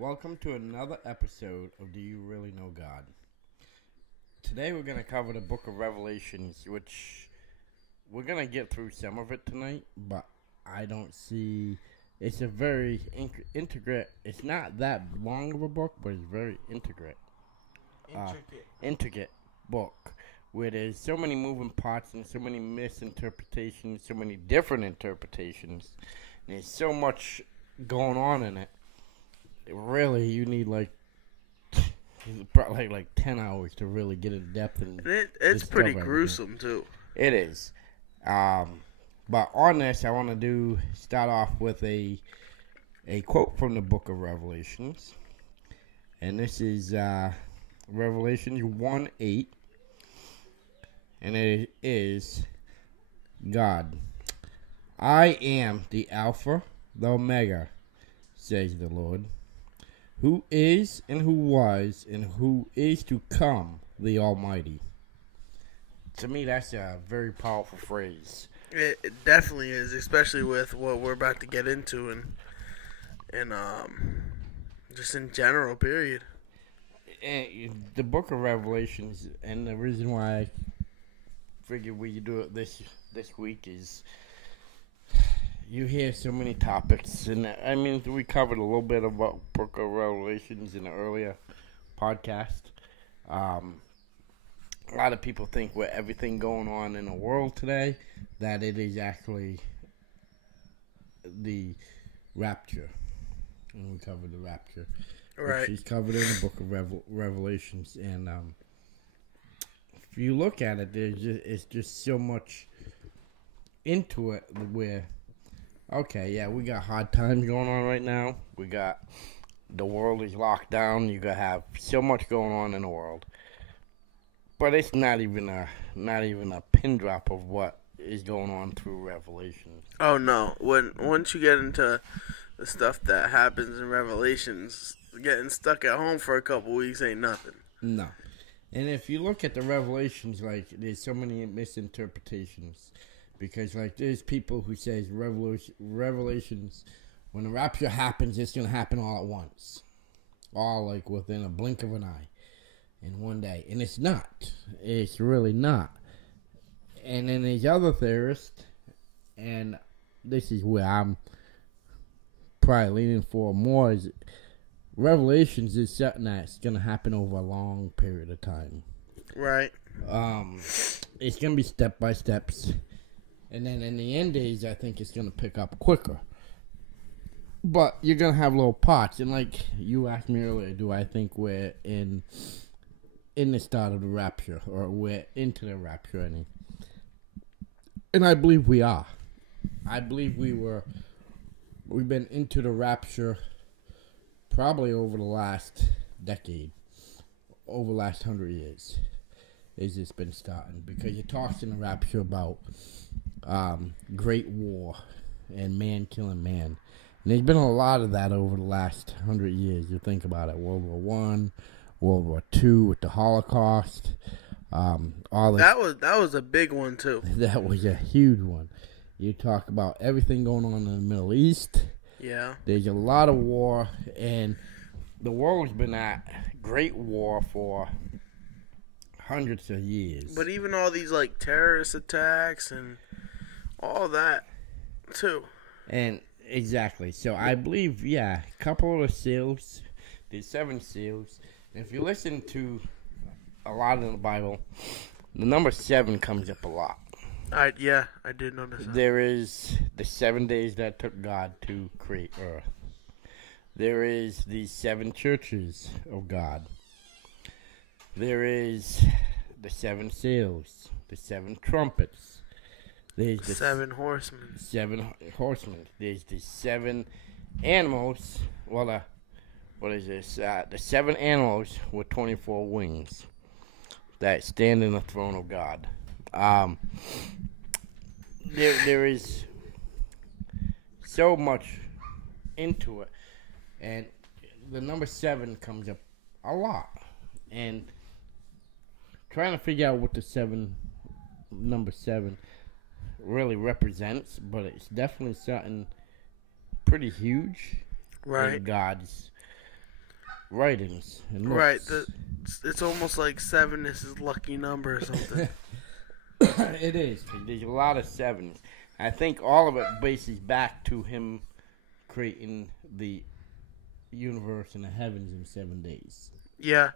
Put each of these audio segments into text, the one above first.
Welcome to another episode of Do You Really Know God? Today we're going to cover the book of Revelations, which we're going to get through some of it tonight, but I don't see... It's a very intricate... It's not that long of a book, but it's very intricate book, where there's so many moving parts and so many misinterpretations, so many different interpretations, and there's so much going on in it. Really, you need probably like 10 hours to really get in depth. And it's pretty gruesome too. It is. But on this, I want to start off with a quote from the book of Revelations. And this is Revelations 1:8. And it is, God, I am the Alpha, the Omega, says the Lord, who is and who was and who is to come, the Almighty. To me, that's a very powerful phrase. It definitely is, especially with what we're about to get into and just in general, period. And the book of Revelations, and the reason why I figured we do it this week is you hear so many topics, and I mean, we covered a little bit about book of Revelations in the earlier podcast. A lot of people think with everything going on in the world today that it is actually the rapture, and we covered the rapture, right? Which is covered in the book of Revelations, and if you look at it, it's just so much into it where. Okay, yeah, we got hard times going on right now. We got the world is locked down. You gotta have so much going on in the world, but it's not even a pin drop of what is going on through Revelation. Oh no! Once you get into the stuff that happens in Revelations, getting stuck at home for a couple weeks ain't nothing. No, and if you look at the Revelations, like there's so many misinterpretations. Because, there's people who says Revelations, when the rapture happens, it's going to happen all at once. All, within a blink of an eye. In one day. And it's not. It's really not. And then there's other theorists, and this is where I'm probably leaning for more, is Revelations is something that's going to happen over a long period of time. Right. It's going to be step by steps. And then in the end days, I think it's going to pick up quicker. But you're going to have little parts. And like you asked me earlier, do I think we're in the start of the rapture? Or we're into the rapture? And I believe we are. I believe we've been into the rapture probably over the last decade. Over the last 100 years. Is it's been starting. Because it talks in the rapture about Great War and man killing man. And there's been a lot of that over the last 100 years. You think about it, World War I, World War II with the Holocaust. That was a big one too. That was a huge one. You talk about everything going on in the Middle East. Yeah. There's a lot of war, and the world's been at great war for hundreds of years. But even all these terrorist attacks and all that too. And exactly. So I believe, a couple of the seals, there's 7 seals. And if you listen to a lot of the Bible, the number 7 comes up a lot. I did notice that. There is the 7 days that took God to create earth. There is the 7 churches of God. There is the 7 seals, the 7 trumpets. There's the 7 horsemen. 7 horsemen. There's the 7 animals. Well, what is this? The 7 animals with 24 wings that stand in the throne of God. There is so much into it, and the number 7 comes up a lot, and trying to figure out what the number 7 really represents, but it's definitely something pretty huge right. in God's writings and looks. Right. It's almost like 7 is his lucky number or something. It is. There's a lot of 7s. I think all of it bases back to him creating the universe and the heavens in 7 days. Yeah.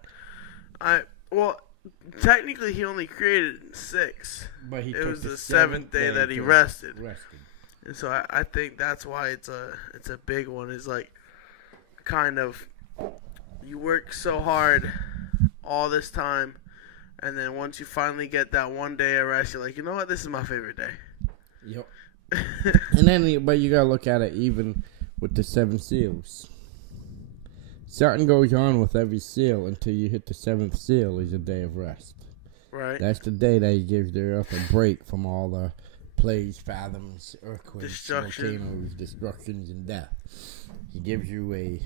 Well, technically he only created 6. But it was the 7th day that he rested. Rested. And so I think that's why it's a big one. It's like kind of you work so hard all this time, and then once you finally get that 1 day of rest, you're like, you know what, this is my favorite day. Yep. And then, but you gotta look at it even with the 7 seals. Something goes on with every seal until you hit the 7th seal is a day of rest. Right. That's the day that he gives the earth a break from all the plagues, fathoms, earthquakes, volcanoes, destructions, and death. He gives you a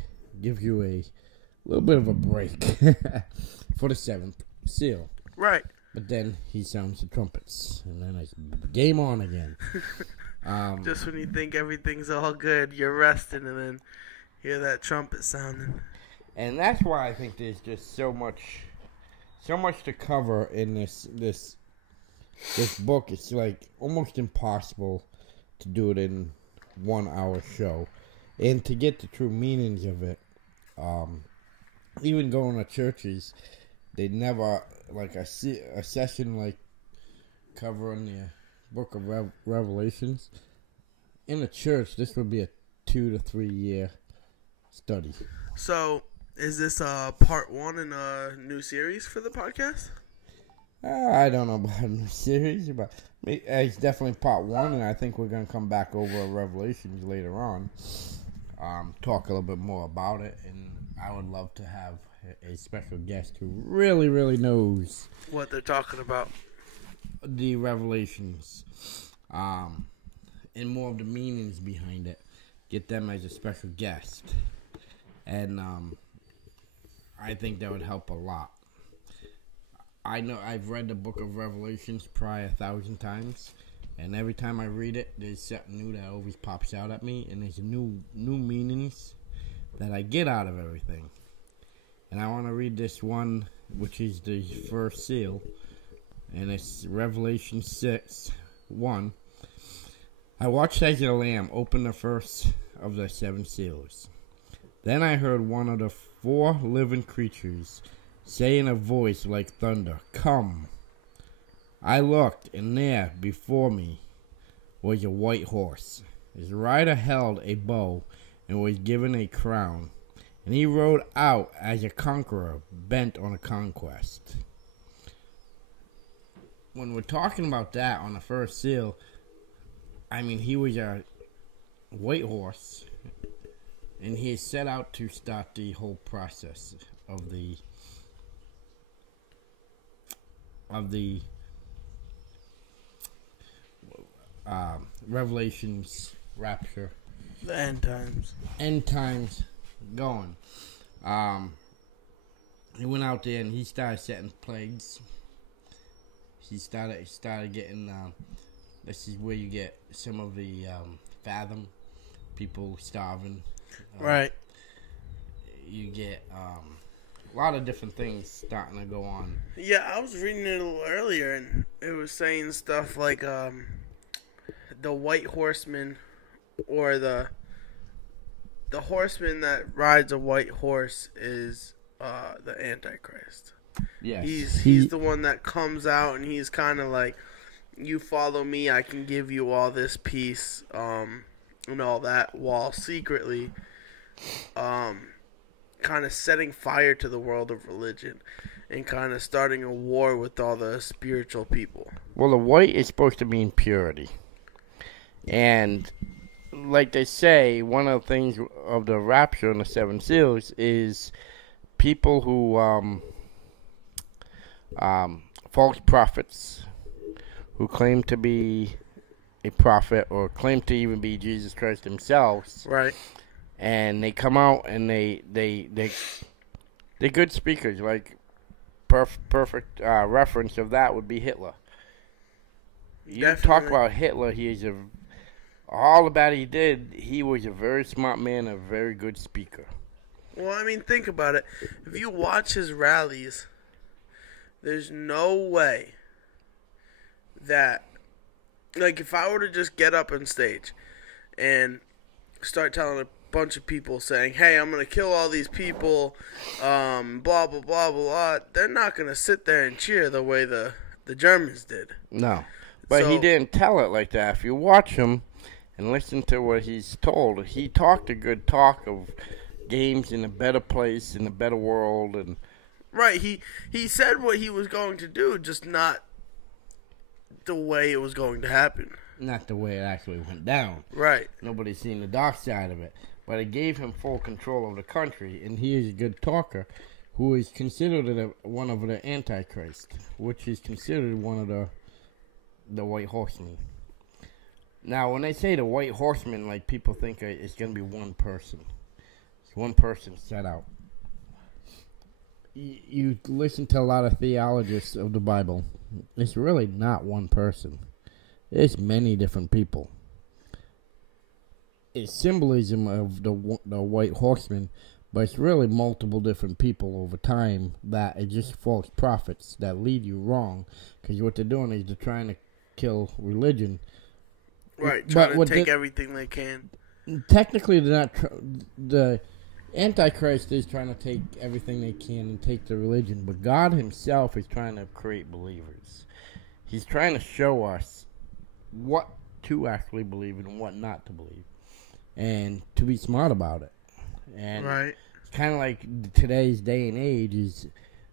little bit of a break for the 7th seal. Right. But then he sounds the trumpets, and then it's game on again. Just when you think everything's all good, you're resting, and then hear that trumpet sounding. And that's why I think there's just so much to cover in this book. It's like almost impossible to do it in 1 hour show, and to get the true meanings of it. Even going to churches, they never like a session like covering the book of Revelations. In a church, this would be a 2 to 3 year study. So, is this part 1 in a new series for the podcast? I don't know about a new series, but it's definitely part 1, and I think we're going to come back over Revelations later on, talk a little bit more about it, and I would love to have a special guest who really, really knows what they're talking about. The Revelations, and more of the meanings behind it. Get them as a special guest. And I think that would help a lot. I know I've read the book of Revelations probably 1,000 times. And every time I read it, there's something new that always pops out at me. And there's new meanings that I get out of everything. And I want to read this one, which is the first seal. And it's Revelation 6:1. I watched as the Lamb open the first of the 7 seals. Then I heard one of the 4 living creatures say in a voice like thunder, "Come." I looked, and there, before me, was a white horse. His rider held a bow and was given a crown, and he rode out as a conqueror bent on a conquest. When we're talking about that on the first seal, I mean, he was a white horse, and he is set out to start the whole process of the Revelations, rapture, the end times going. He went out there and he started setting plagues. He started getting. This is where you get some of the fathom people starving. Right. You get a lot of different things starting to go on. Yeah, I was reading it a little earlier, and it was saying stuff like the white horseman, or the horseman that rides a white horse is the Antichrist. Yes. He's the one that comes out, and he's kind of like, you follow me, I can give you all this peace, and all that, while secretly kind of setting fire to the world of religion and kind of starting a war with all the spiritual people. Well, the white is supposed to mean purity. And like they say, one of the things of the rapture and the 7 seals is people who false prophets who claim to be a prophet or claim to even be Jesus Christ themselves. Right. And they come out and they're good speakers. Like perfect reference of that would be Hitler. You Definitely. talk about Hitler, all the bad he did, he was a very smart man, a very good speaker. Well, I mean, think about it. If you watch his rallies, there's no way that, like, if I were to just get up on stage and start telling a bunch of people saying, hey, I'm going to kill all these people, blah, blah, blah, blah, they're not going to sit there and cheer the way the Germans did. No. But So, he didn't tell it like that. If you watch him and listen to what he's told, he talked a good talk of games in a better place, in a better world. And right, he said what he was going to do, just not the way it was going to happen. not the way it actually went down. Right. Nobody's seen the dark side of it. But it gave him full control of the country, and he is a good talker who is considered one of the Antichrist, which is considered one of the White Horsemen. Now, when they say the White Horseman, like, people think it's going to be one person. It's one person set out. You listen to a lot of theologians of the Bible. It's really not one person. It's many different people. It's symbolism of the White Horseman, but it's really multiple different people over time that are just false prophets that lead you wrong. Because what they're doing is they're trying to kill religion. Right, trying to take everything they can. Technically, they're not. The Antichrist is trying to take everything they can and take the religion, but God himself is trying to create believers. He's trying to show us what to actually believe and what not to believe, and to be smart about it. And right. It's kind of like today's day and age is,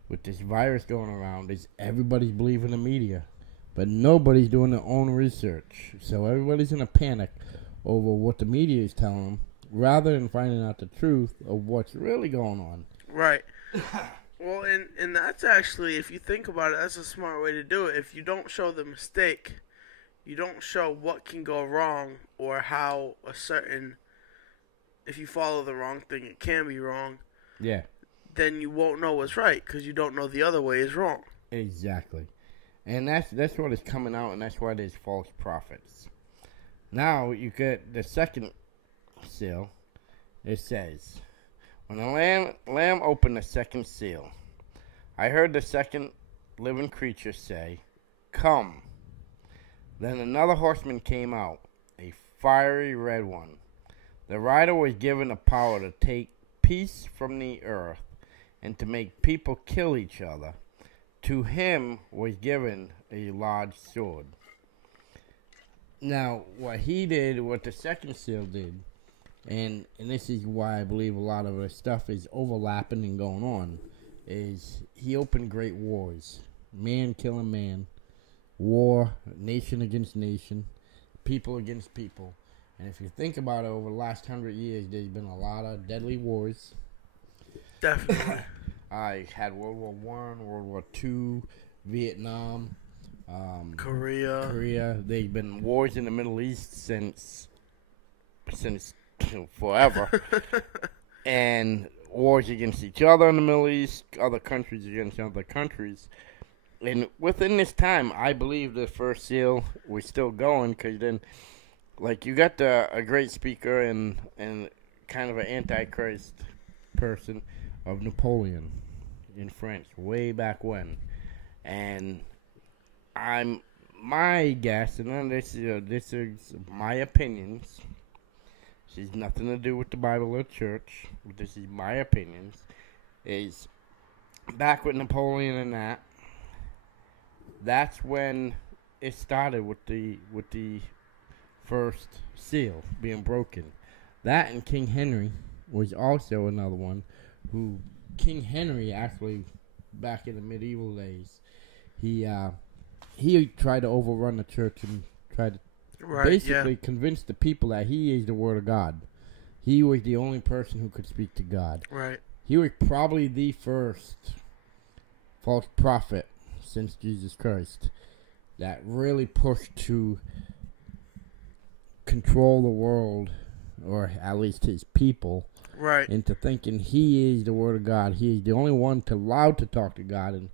with this virus going around, is everybody's believing the media. But nobody's doing their own research. So everybody's in a panic over what the media is telling them, rather than finding out the truth of what's really going on. Right. Well, and that's actually, if you think about it, that's a smart way to do it. If you don't show the mistake, you don't show what can go wrong or how if you follow the wrong thing, it can be wrong. Yeah. Then you won't know what's right because you don't know the other way is wrong. Exactly. And that's what is coming out, and that's why there's false prophets. Now, you get the second seal. It says, when the lamb opened the second seal, I heard the second living creature say, come. Then another horseman came out, a fiery red one. The rider was given the power to take peace from the earth and to make people kill each other. To him was given a large sword. Now, what he did, what the second seal did, and this is why I believe a lot of the stuff is overlapping and going on, is he opened great wars. Man killing man. War, nation against nation, people against people. And if you think about it, over the last 100 years, there's been a lot of deadly wars. Definitely. I had World War I, World War II, Vietnam, Korea. There's been wars in the Middle East since forever. And wars against each other in the Middle East, other countries against other countries. And within this time, I believe the first seal was still going, because then, like, you got a great speaker and kind of an antichrist person of Napoleon in France way back when. And my guess, and then this is my opinions. This has nothing to do with the Bible or church. But this is my opinions. Is back with Napoleon and that's when it started with the first seal being broken. That and King Henry was also another one. King Henry actually, back in the medieval days, he tried to overrun the church and tried to basically convince the people that he is the Word of God. He was the only person who could speak to God. Right. He was probably the first false prophet since Jesus Christ that really pushed to control the world, or at least his people, right, into thinking he is the Word of God. He is the only one allowed to talk to God, and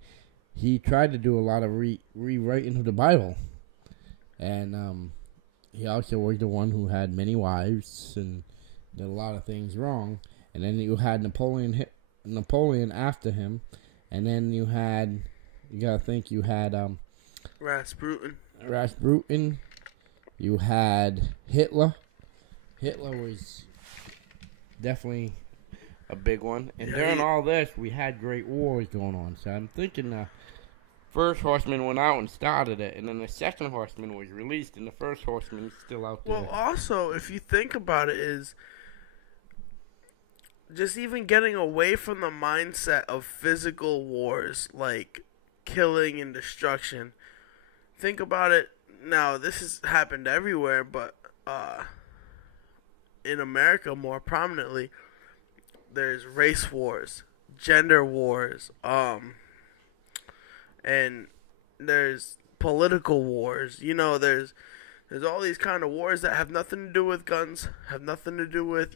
he tried to do a lot of rewriting of the Bible. And he also was the one who had many wives and did a lot of things wrong. and then you had Napoleon after him, and then you gotta think you had Rasputin. You had Hitler. Hitler was definitely a big one. And during all this, we had great wars going on. So I'm thinking the first horseman went out and started it, and then the second horseman was released, and the first horseman is still out there. Well, also, if you think about it, is just even getting away from the mindset of physical wars, like killing and destruction. Think about it. Now, this has happened everywhere, but in America more prominently, there's race wars, gender wars, and there's political wars. You know, there's all these kind of wars that have nothing to do with guns, have nothing to do with,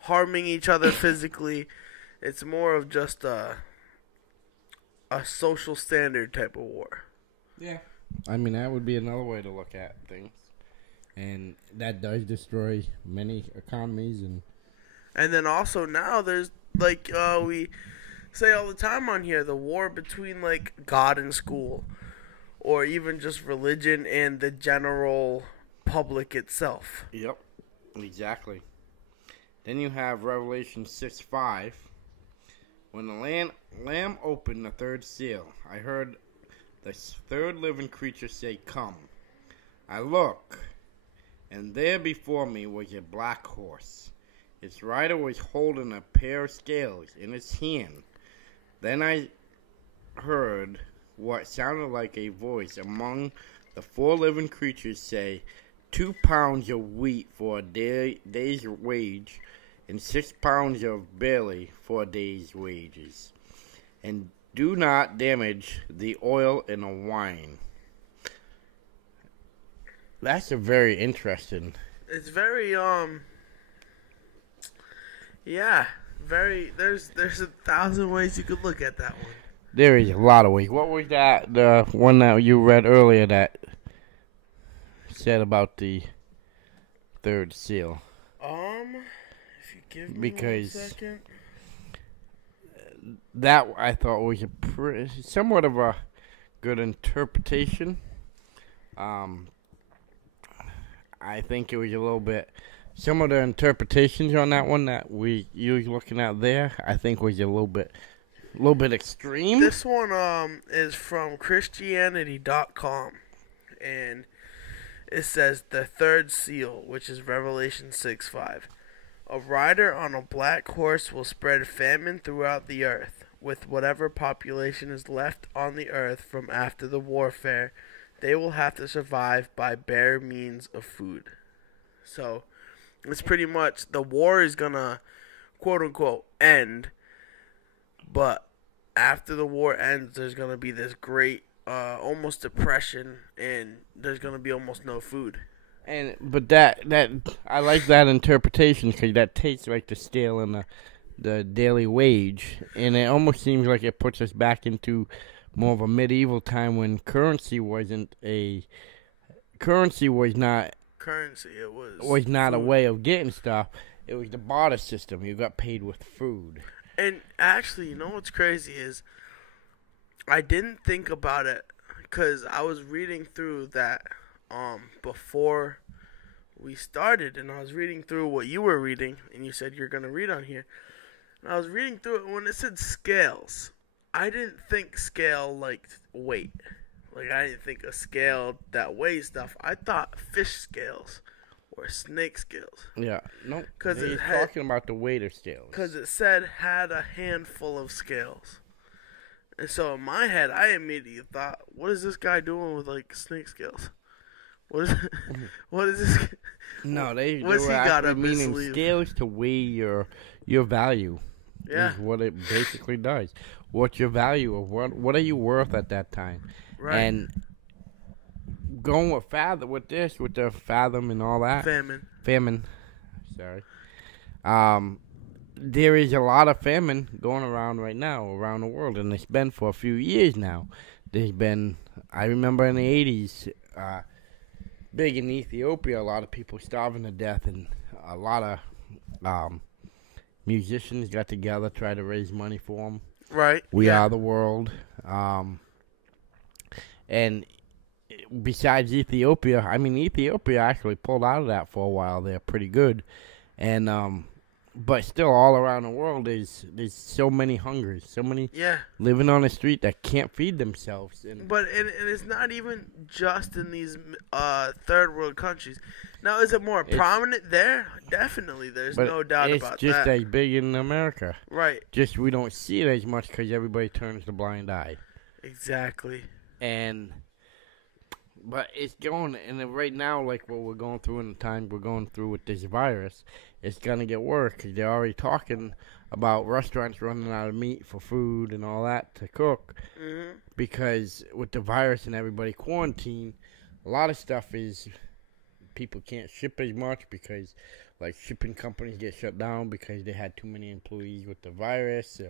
harming each other physically. It's more of just a social standard type of war. Yeah. I mean, that would be another way to look at things. And that does destroy many economies. And then also now there's, like, we say all the time on here, the war between, like, God and school. Or even just religion and the general public itself. Yep, exactly. Then you have Revelation 6:5. When the Lamb opened the third seal, I heard the third living creature say, "Come." I look, and there before me was a black horse. Its rider was holding a pair of scales in his hand. Then I heard what sounded like a voice among the four living creatures say, 2 pounds of wheat for a day's wage, and 6 pounds of barley for a day's wages. And do not damage the oil and the wine. That's a very interesting. It's very yeah, very. There's 1,000 ways you could look at that one. There is a lot of ways. What was that? The one that you read earlier that said about the third seal. If you give me 1 second. That I thought was somewhat of a good interpretation. I think it was a little bit. Some of the interpretations on that one that you was looking at there, I think was a little bit extreme. This one is from Christianity.com, and it says the third seal, which is Revelation 6:5. A rider on a black horse will spread famine throughout the earth, with whatever population is left on the earth from after the warfare. They will have to survive by bare means of food. So, it's pretty much the war is gonna, quote unquote, end. But after the war ends, there's gonna be this great, almost depression, and there's gonna be almost no food. But that I like that interpretation because that takes like the scale and the daily wage, and it almost seems like it puts us back into more of a medieval time when currency was not food. A way of getting stuff. It was the barter system. You got paid with food. And actually, you know what's crazy is I didn't think about it because I was reading through that before we started, and I was reading through what you were reading, and you said you're going to read on here. And I was reading through it, and when it said scales, I didn't think scale like weight. Like, I didn't think a scale that weighs stuff. I thought fish scales or snake scales. Yeah, no, because he's talking about the weight of scales. Because it said had a handful of scales. And so in my head, I immediately thought, what is this guy doing with, like, snake scales? What is this? No, they were actually meaning scales to weigh your value. Yeah. Is what it basically does. What's your value of what are you worth at that time? Right. And going with the fathom and all that. Famine. Sorry. There is a lot of famine going around right now around the world, and it's been for a few years now. I remember in the 80s, big in Ethiopia, a lot of people starving to death, and a lot of musicians got together, tried to raise money for them. Right. We Are the World. And besides Ethiopia, Ethiopia actually pulled out of that for a while. They're pretty good. And but still, all around the world, there's so many hungry, so many living on the street that can't feed themselves. But it's not even just in these third world countries. Now, is it more prominent there? Definitely, there's no doubt about that. It's just as big in America. Right. Just we don't see it as much because everybody turns the blind eye. Exactly. But it's going, and right now, like what we're going through in the time we're going through with this virus, it's going to get worse because they're already talking about restaurants running out of meat for food and all that to cook. Mm-hmm. Because with the virus and everybody quarantined, a lot of stuff is people can't ship as much because, like, shipping companies get shut down because they had too many employees with the virus.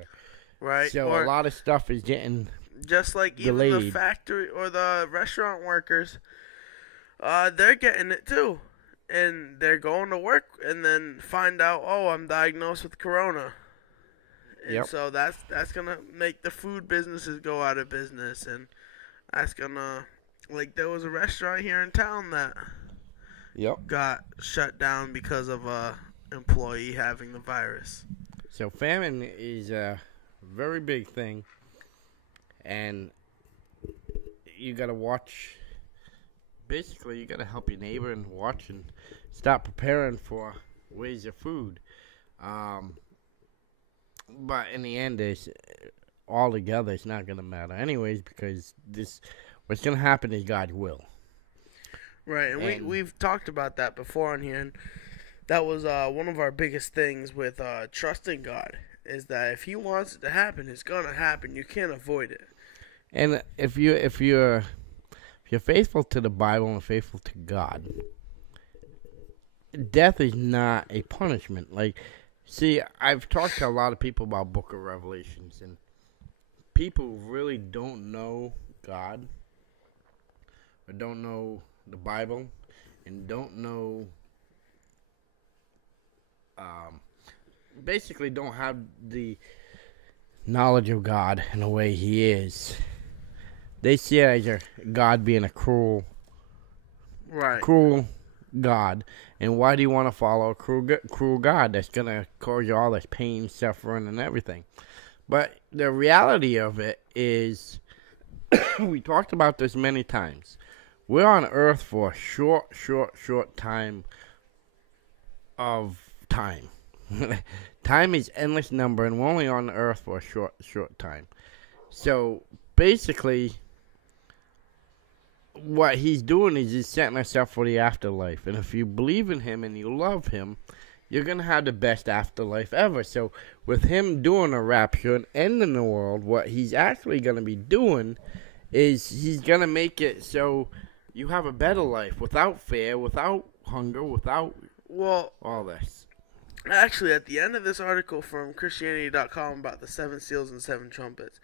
Right. So a lot of stuff is getting just like delayed. Even the factory or the restaurant workers, they're getting it too. And they're going to work and then find out, oh, I'm diagnosed with corona. And so that's going to make the food businesses go out of business. And that's going to, like, there was a restaurant here in town that got shut down because of a employee having the virus. So famine is a very big thing. And you got to watch. Basically, you got to help your neighbor and watch and start preparing for ways of food. But in the end, all together, it's not going to matter anyways because what's going to happen is God's will. Right, and we've talked about that before on here, and that was one of our biggest things with trusting God, is that if He wants it to happen, it's going to happen. You can't avoid it. And if you're faithful to the Bible and faithful to God, death is not a punishment. Like, see, I've talked to a lot of people about Book of Revelations, and people really don't know God or don't know the Bible and don't know, basically don't have the knowledge of God in the way He is. They see it as God being a cruel God. And why do you want to follow a cruel God that's going to cause you all this pain, suffering, and everything? But the reality of it is, we talked about this many times. We're on Earth for a short time of time. Time is endless number, and we're only on Earth for a short time. So, basically, what He's doing is He's setting us up for the afterlife. And if you believe in Him and you love Him, you're going to have the best afterlife ever. So with Him doing a rapture and ending the world, what He's actually going to be doing is He's going to make it so you have a better life without fear, without hunger, without all this. Actually, at the end of this article from Christianity.com about the 7 seals and 7 trumpets,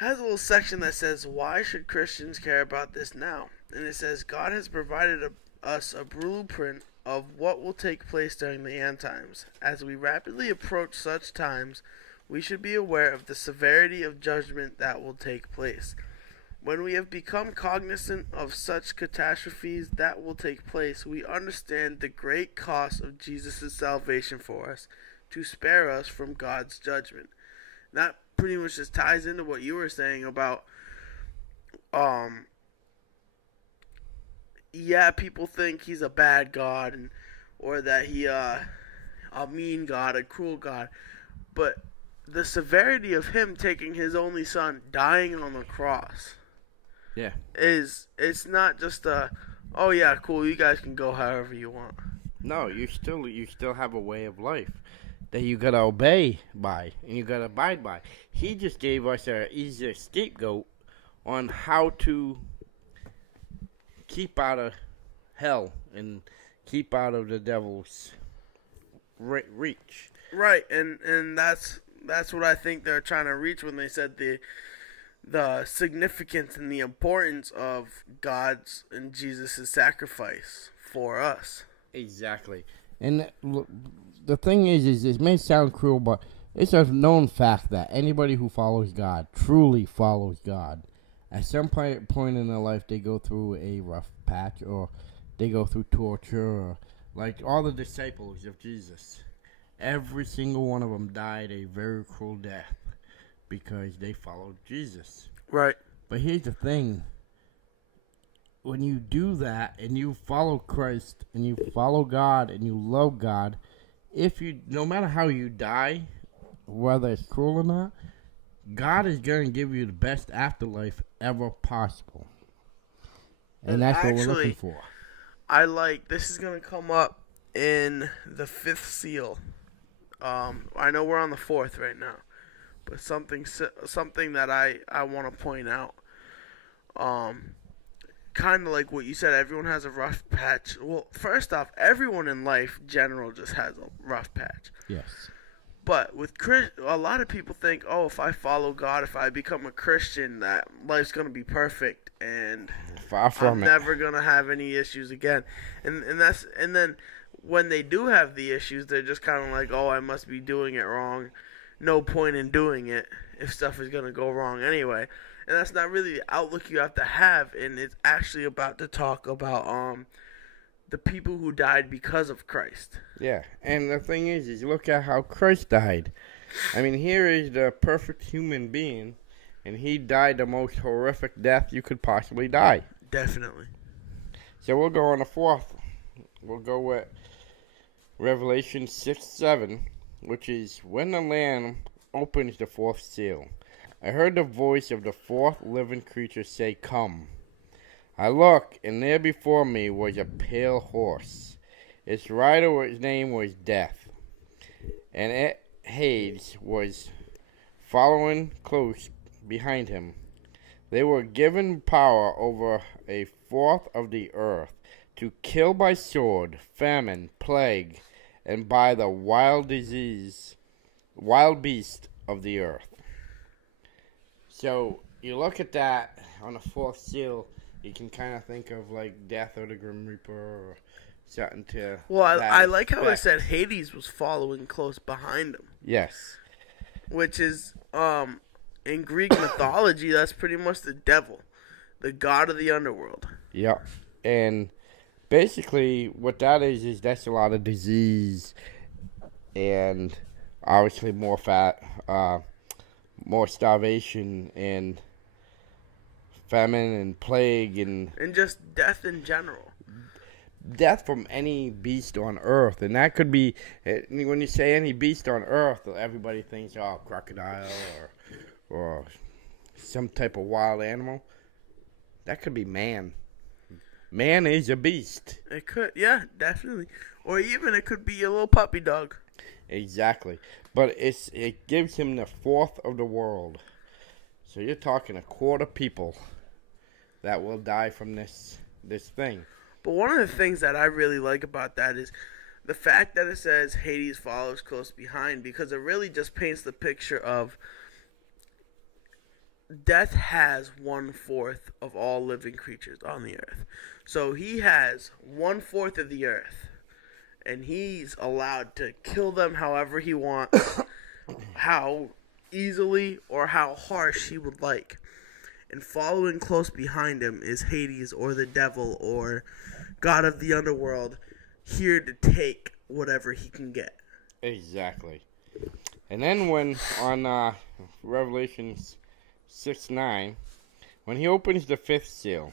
has a little section that says, why should Christians care about this now? And it says, God has provided us a blueprint of what will take place during the end times. As we rapidly approach such times, we should be aware of the severity of judgment that will take place. When we have become cognizant of such catastrophes that will take place, we understand the great cost of Jesus' salvation for us, to spare us from God's judgment. That pretty much just ties into what you were saying about, people think He's a bad God, or that He a mean God, a cruel God, but the severity of Him taking His only Son, dying on the cross, it's not just cool, you guys can go however you want. No, you still have a way of life that you gotta obey by and you gotta abide by. He just gave us an easier scapegoat on how to keep out of hell and keep out of the devil's reach. Right, and that's what I think they're trying to reach when they said the significance and the importance of God's and Jesus' sacrifice for us. Exactly. And the thing is it may sound cruel, but it's a known fact that anybody who follows God, truly follows God, at some point in their life they go through a rough patch, or they go through torture, or like all the disciples of Jesus. Every single one of them died a very cruel death because they followed Jesus. Right. But here's the thing. When you do that and you follow Christ and you follow God and you love God, no matter how you die, whether it's cruel or not, God is going to give you the best afterlife ever possible. And that's what we're looking for. This is going to come up in the 5th seal. I know we're on the 4th right now, but something that I want to point out. Kind of like what you said, everyone has a rough patch. Well, first off, everyone in life, general, just has a rough patch. Yes. But with a lot of people think, oh, if I follow God, if I become a Christian, that life's going to be perfect, and I'm never going to have any issues again. And then when they do have the issues, they're just kind of like, oh, I must be doing it wrong. No point in doing it if stuff is going to go wrong anyway. And that's not really the outlook you have to have. And it's actually about to talk about the people who died because of Christ. Yeah, and the thing is you look at how Christ died. I mean, here is the perfect human being, and he died the most horrific death you could possibly die. Definitely. So we'll go on the 4th. We'll go with Revelation 6:7, which is when the Lamb opens the 4th seal. I heard the voice of the 4th living creature say, "Come." I looked, and there before me was a pale horse. Its rider's name was Death, and Hades was following close behind him. They were given power over a fourth of the earth, to kill by sword, famine, plague, and by the wild beast of the earth. So you look at that on the 4th seal, you can kind of think of like Death or the Grim Reaper or something to. Well, I like how it said Hades was following close behind him. Yes. Which is, in Greek mythology, that's pretty much the devil, the god of the underworld. Yep. And basically what that is that's a lot of disease and obviously more fat, more starvation and famine and plague and just death in general. Death from any beast on earth. And that could be, when you say any beast on earth, everybody thinks, oh, crocodile or some type of wild animal. That could be man. Man is a beast. It could, yeah, definitely. Or even it could be a little puppy dog. Exactly. But it gives him the fourth of the world. So you're talking a quarter people that will die from this thing. But one of the things that I really like about that is the fact that it says Hades follows close behind, because it really just paints the picture of death has 1/4 of all living creatures on the earth. So he has 1/4 of the earth, and he's allowed to kill them however he wants, how easily or how harsh he would like. And following close behind him is Hades or the devil or god of the underworld, here to take whatever he can get. Exactly. And then when on Revelation 6:9, when he opens the 5th seal,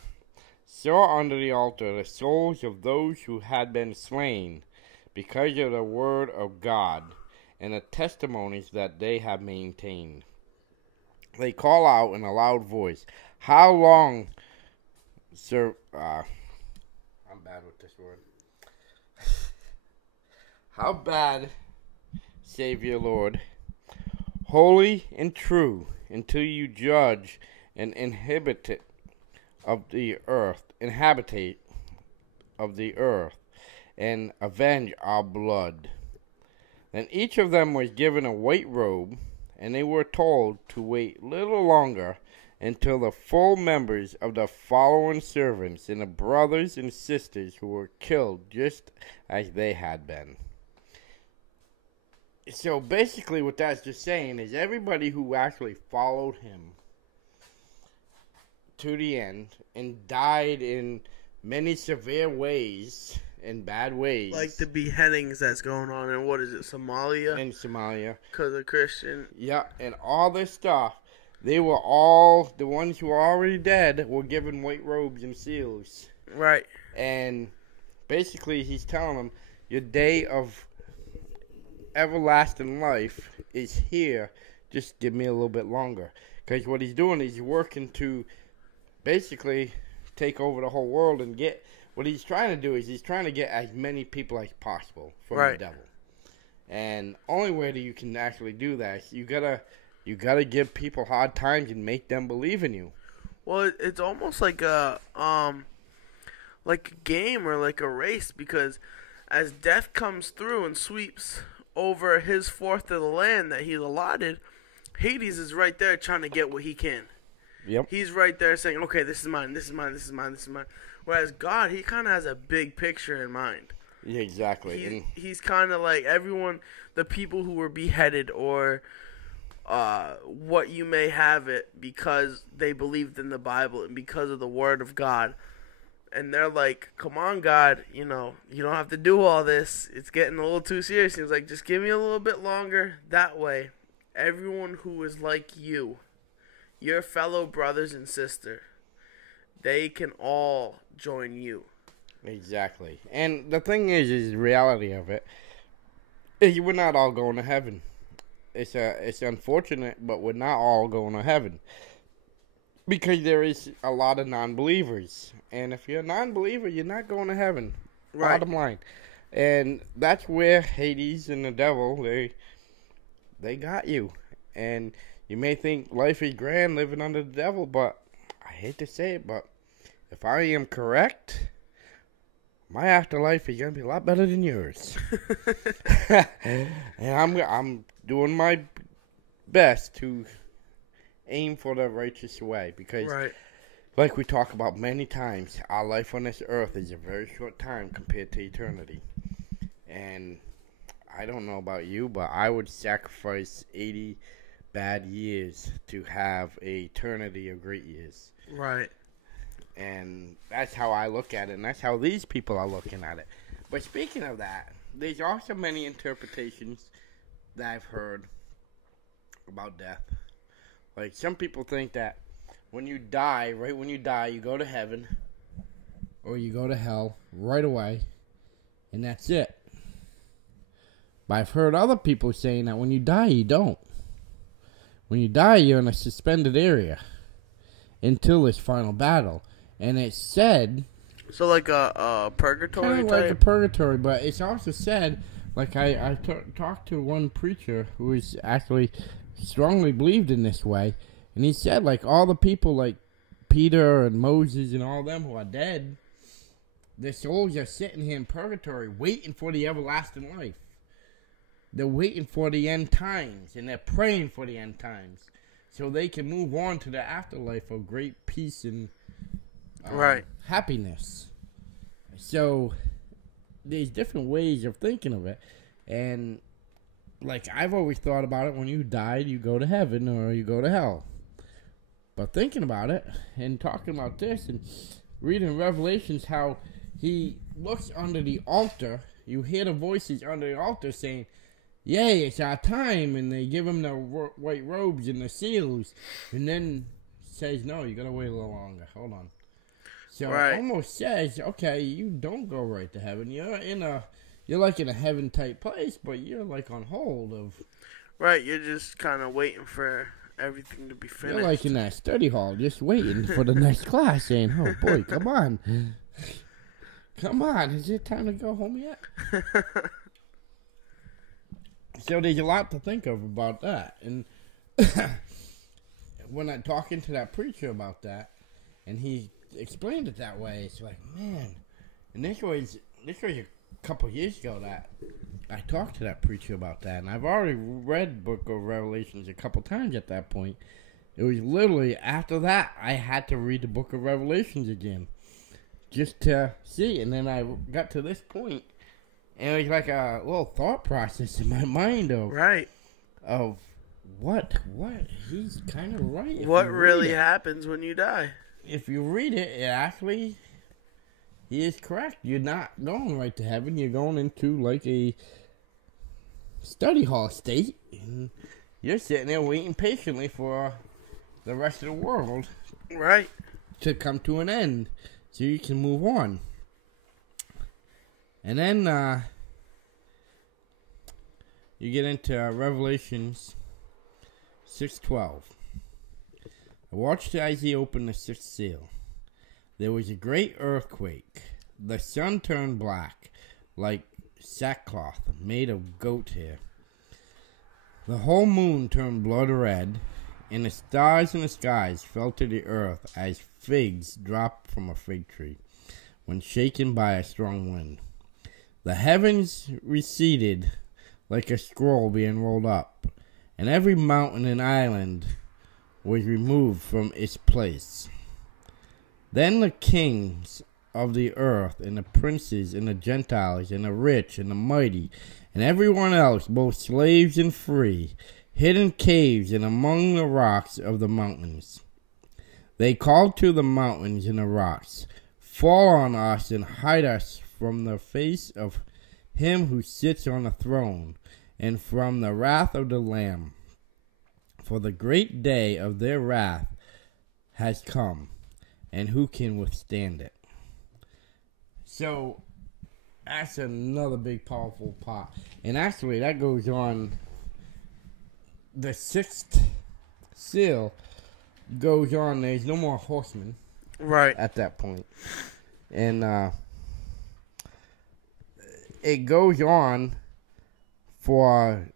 saw under the altar the souls of those who had been slain because of the word of God and the testimonies that they have maintained. They call out in a loud voice, "How long, sir?" I'm bad with this word. How bad, Savior Lord, holy and true, until you judge and inhabitate of the earth, and avenge our blood. Then each of them was given a white robe, and they were told to wait little longer until the full members of the following servants and the brothers and sisters who were killed just as they had been. So basically what that's just saying is everybody who actually followed him to the end and died in many severe ways, in bad ways. Like the beheadings that's going on in, what is it, Somalia? In Somalia. Because of Christian. Yeah, and all this stuff. They were all, the ones who were already dead were given white robes and seals. Right. And basically he's telling them, your day of everlasting life is here. Just give me a little bit longer. Because what he's doing is he's working to basically take over the whole world and get, what he's trying to do is he's trying to get as many people as possible from the devil. And only way that you can actually do that is you gotta give people hard times and make them believe in you. Well, it's almost like a game or like a race, because as death comes through and sweeps over his fourth of the land that he's allotted, Hades is right there trying to get what he can. Yep. He's right there saying, okay, this is mine, this is mine, this is mine, this is mine. Whereas God, he kind of has a big picture in mind. Yeah, exactly. He's kind of like everyone, the people who were beheaded or what you may have it because they believed in the Bible and because of the Word of God. And they're like, come on, God, you don't have to do all this. It's getting a little too serious. He's like, just give me a little bit longer. That way, everyone who is like you, your fellow brothers and sisters, they can all join you. Exactly. And the thing is the reality of it is we're not all going to heaven. It's unfortunate, but we're not all going to heaven. Because there is a lot of non-believers. And if you're a non-believer, you're not going to heaven. Right. Bottom line. And that's where Hades and the devil, they got you. And you may think life is grand living under the devil, but I hate to say it, but if I am correct, my afterlife is going to be a lot better than yours. And I'm doing my best to aim for the righteous way, because like we talk about many times, our life on this earth is a very short time compared to eternity. And I don't know about you, but I would sacrifice 80 bad years to have an eternity of great years. Right. And that's how I look at it, and that's how these people are looking at it. But speaking of that, there's also many interpretations that I've heard about death. Like, some people think that when you die, right when you die, you go to heaven or you go to hell right away, and that's it. But I've heard other people saying that when you die, you don't. When you die, you're in a suspended area until this final battle. And it's said... So like a purgatory kind of type? like a purgatory, but it's also said, like I talked to one preacher who is actually strongly believed in this way, and he said, like, all the people like Peter and Moses and all them who are dead, their souls are sitting here in purgatory waiting for the everlasting life. They're waiting for the end times, and they're praying for the end times, so they can move on to the afterlife of great peace and happiness. So there's different ways of thinking of it, and like I've always thought about it, when you died, you go to heaven or you go to hell. But thinking about it and talking about this and reading Revelations, how he looks under the altar, you hear the voices under the altar saying, "Yay, it's our time," and they give him the white robes and the seals, and then says, "No, you gotta wait a little longer. Hold on." So it almost says, okay, you don't go right to heaven. You're like in a heaven type place, but you're like on hold of. Right, you're just kind of waiting for everything to be finished. You're like in that study hall, just waiting for the next class, saying, "Oh boy, come on, come on, is it time to go home yet?" So there's a lot to think of about that, and when I'm talking to that preacher about that, and he explained it that way, it's like, man. And this was a couple of years ago that I talked to that preacher about that, and I've already read Book of Revelations a couple times at that point. It was literally after that I had to read the Book of Revelations again just to see, and then I got to this point, And it was like a little thought process in my mind of what he's kind of right. What really happens when you die? If you read it, he is correct. You're not going right to heaven. You're going into like a study hall state, and you're sitting there waiting patiently for the rest of the world to come to an end so you can move on. And then you get into Revelations 6:12. I watched Isaiah open the sixth seal. There was a great earthquake. The sun turned black, like sackcloth made of goat hair. The whole moon turned blood red, and the stars in the skies fell to the earth as figs drop from a fig tree when shaken by a strong wind. The heavens receded like a scroll being rolled up, and every mountain and island was removed from its place. Then the kings of the earth, and the princes, and the Gentiles, and the rich, and the mighty, and everyone else, both slaves and free, hid in caves and among the rocks of the mountains. They called to the mountains and the rocks, "Fall on us and hide us from the face of him who sits on the throne, and from the wrath of the Lamb. For the great day of their wrath has come, and who can withstand it?" So, that's another big, powerful part. And actually, that goes on. The sixth seal goes on. There's no more horsemen. At that point. And it goes on for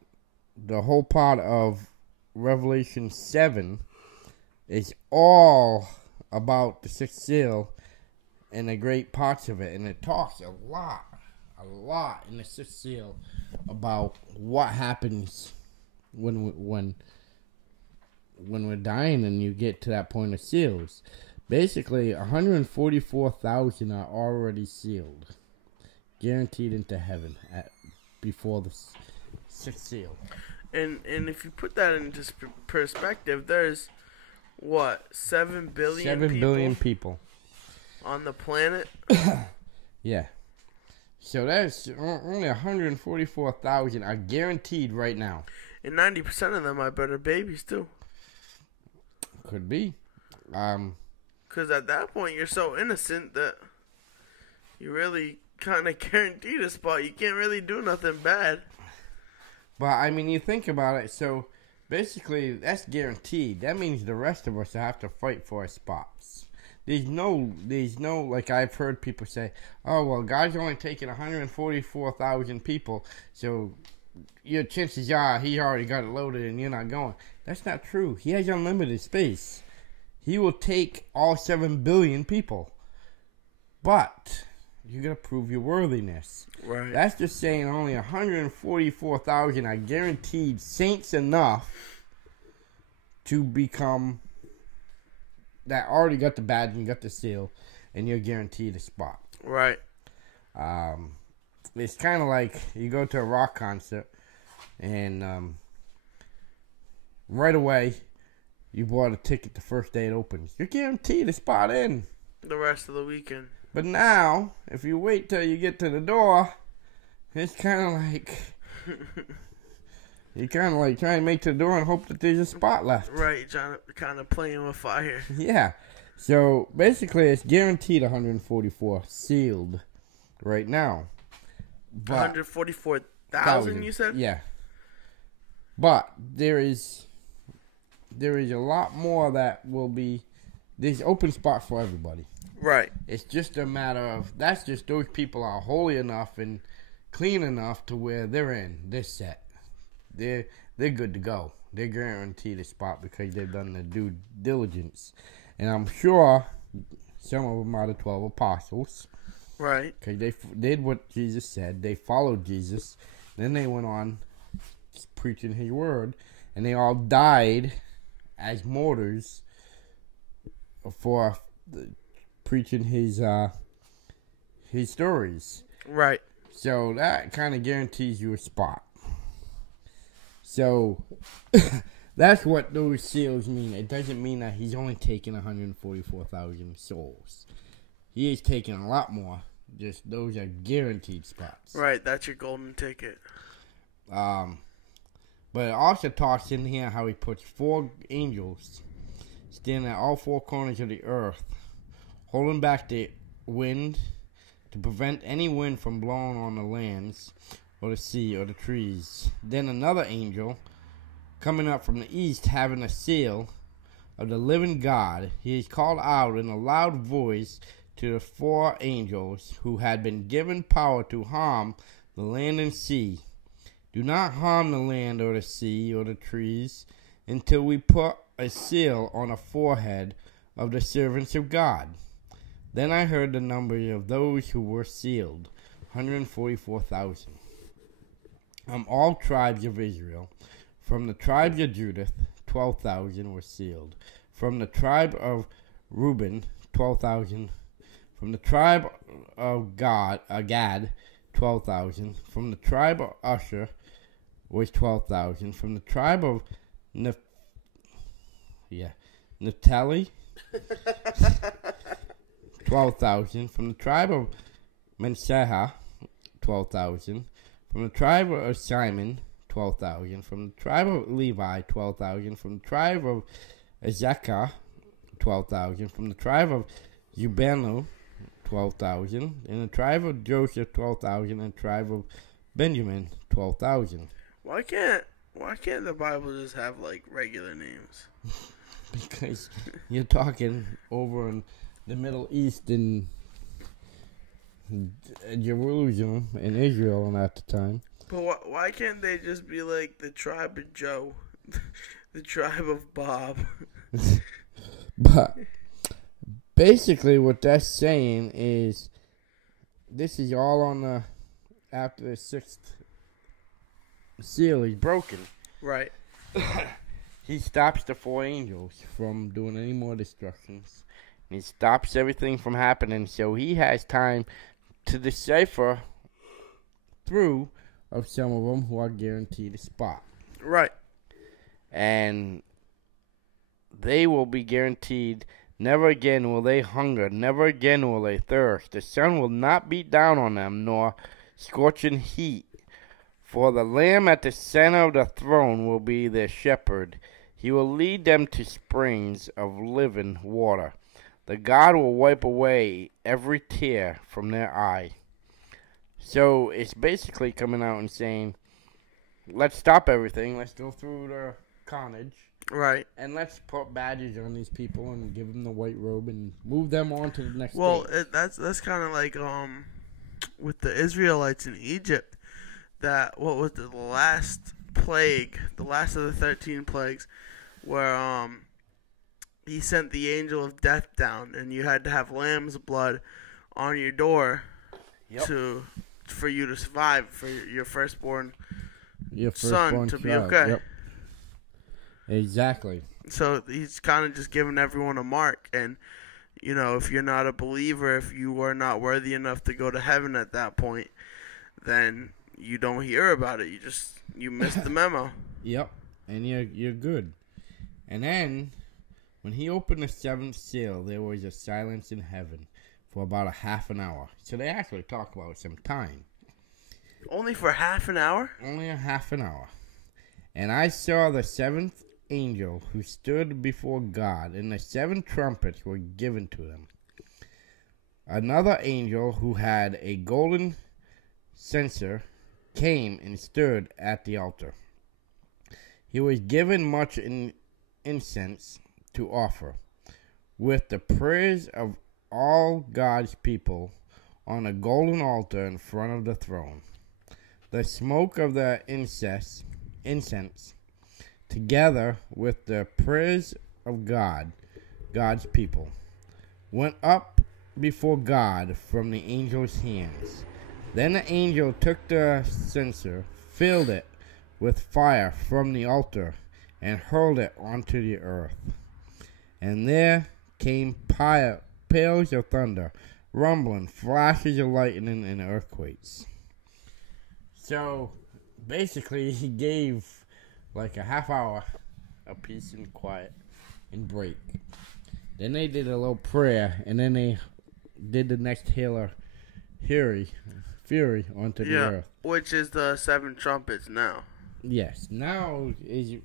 the whole part of Revelation 7. It's all about the sixth seal and the great parts of it. And it talks a lot in the sixth seal about what happens when we're dying and you get to that point of seals. Basically, 144,000 are already sealed, guaranteed into heaven before the sixth seal. And if you put that into perspective, there's what, 7 billion people on the planet? Yeah. So that's only 144,000 are guaranteed right now. And 90% of them, I bet, are babies too. Could be. Because at that point, you're so innocent that you really kind of guaranteed a spot. You can't really do nothing bad. But, I mean, you think about it. So, basically, that's guaranteed. That means the rest of us have to fight for our spots. There's no, like I've heard people say, oh, well, God's only taking 144,000 people, so your chances are he already got it loaded and you're not going. That's not true. He has unlimited space. He will take all 7 billion people. But you got to prove your worthiness. Right. That's just saying only 144,000 are guaranteed saints enough to become, that already got the badge and got the seal, and you're guaranteed a spot. Right. It's kind of like you go to a rock concert, and right away, you bought a ticket the first day it opens. You're guaranteed a spot in the rest of the weekend. But now, if you wait till you get to the door, it's kind of like you're kind of like trying to make to the door and hope that there's a spot left. Right, trying to kind of playing with fire. Yeah. So basically, it's guaranteed 144 sealed right now. 144,000, you said? Yeah. But there is a lot more that will be. There's open spot for everybody. Right. It's just a matter of, that's just those people are holy enough and clean enough to where they're in. They're set. They're good to go. They're guaranteed a spot because they've done the due diligence. And I'm sure some of them are the 12 apostles. Right. Because they did what Jesus said. They followed Jesus. Then they went on preaching his word. And they all died as martyrs for preaching his stories. Right. So that kind of guarantees you a spot. So that's what those seals mean. It doesn't mean that he's only taking 144,000 souls. He is taking a lot more. Just those are guaranteed spots. Right, that's your golden ticket. But it also talks in here how he puts 4 angels standing at all 4 corners of the earth, holding back the wind to prevent any wind from blowing on the lands or the sea or the trees. Then another angel coming up from the east, having a seal of the living God. He is called out in a loud voice to the 4 angels who had been given power to harm the land and sea. Do not harm the land or the sea or the trees until we put a seal on the forehead of the servants of God. Then I heard the number of those who were sealed, 144,000. All tribes of Israel. From the tribes of Judah, 12,000 were sealed. From the tribe of Reuben, 12,000. From the tribe of Gad, 12,000. From the tribe of Asher was 12,000. From the tribe of Naphtali, 12,000. From the tribe of Manasseh, 12,000. From the tribe of Simon, 12,000. From the tribe of Levi, 12,000. From the tribe of Issachar, 12,000. From the tribe of Zebulun, 12,000. And the tribe of Joseph, 12,000. And the tribe of Benjamin, 12,000. Why can't the Bible just have like regular names? Because you're talking over in the Middle East and Jerusalem and Israel at the time. But why can't they just be like the tribe of Joe, the tribe of Bob? But basically what that's saying is this is all on the after the 6th seal is broken. Right. He stops the 4 angels from doing any more destructions. And he stops everything from happening, so he has time to decipher through of some of them who are guaranteed a spot. Right. And they will be guaranteed, never again will they hunger, never again will they thirst. The sun will not beat down on them, nor scorching heat. For the Lamb at the center of the throne will be their shepherd. He will lead them to springs of living water. The God will wipe away every tear from their eye. So it's basically coming out and saying, let's stop everything. Let's go through the carnage. Right. And let's put badges on these people and give them the white robe and move them on to the next Well, stage. that's kind of like with the Israelites in Egypt. That what was the last plague, the last of the 13 plagues, where he sent the angel of death down, and you had to have lamb's blood on your door for you to survive, for your firstborn son to be okay. Yep. Exactly. So he's kind of just giving everyone a mark, and you know, if you're not a believer, if you are not worthy enough to go to heaven at that point, then you don't hear about it. You missed the memo. Yep, and you're good. And then, when he opened the 7th seal, there was a silence in heaven for about a half an hour. So they actually talk about some time. Only for half an hour? Only a half an hour. And I saw the 7th angel who stood before God, and the 7 trumpets were given to them. Another angel who had a golden censer came and stood at the altar. He was given much incense to offer, with the prayers of all God's people on a golden altar in front of the throne. The smoke of the incense, together with the prayers of God's people, went up before God from the angel's hands. Then the angel took the censer, filled it with fire from the altar, and hurled it onto the earth. And there came peals of thunder, rumbling, flashes of lightning, and earthquakes. So, basically, he gave like a half hour of peace and quiet and break. Then they did a little prayer, and then they did the next Fury onto the earth. Which is the 7 trumpets now. Yes. Now he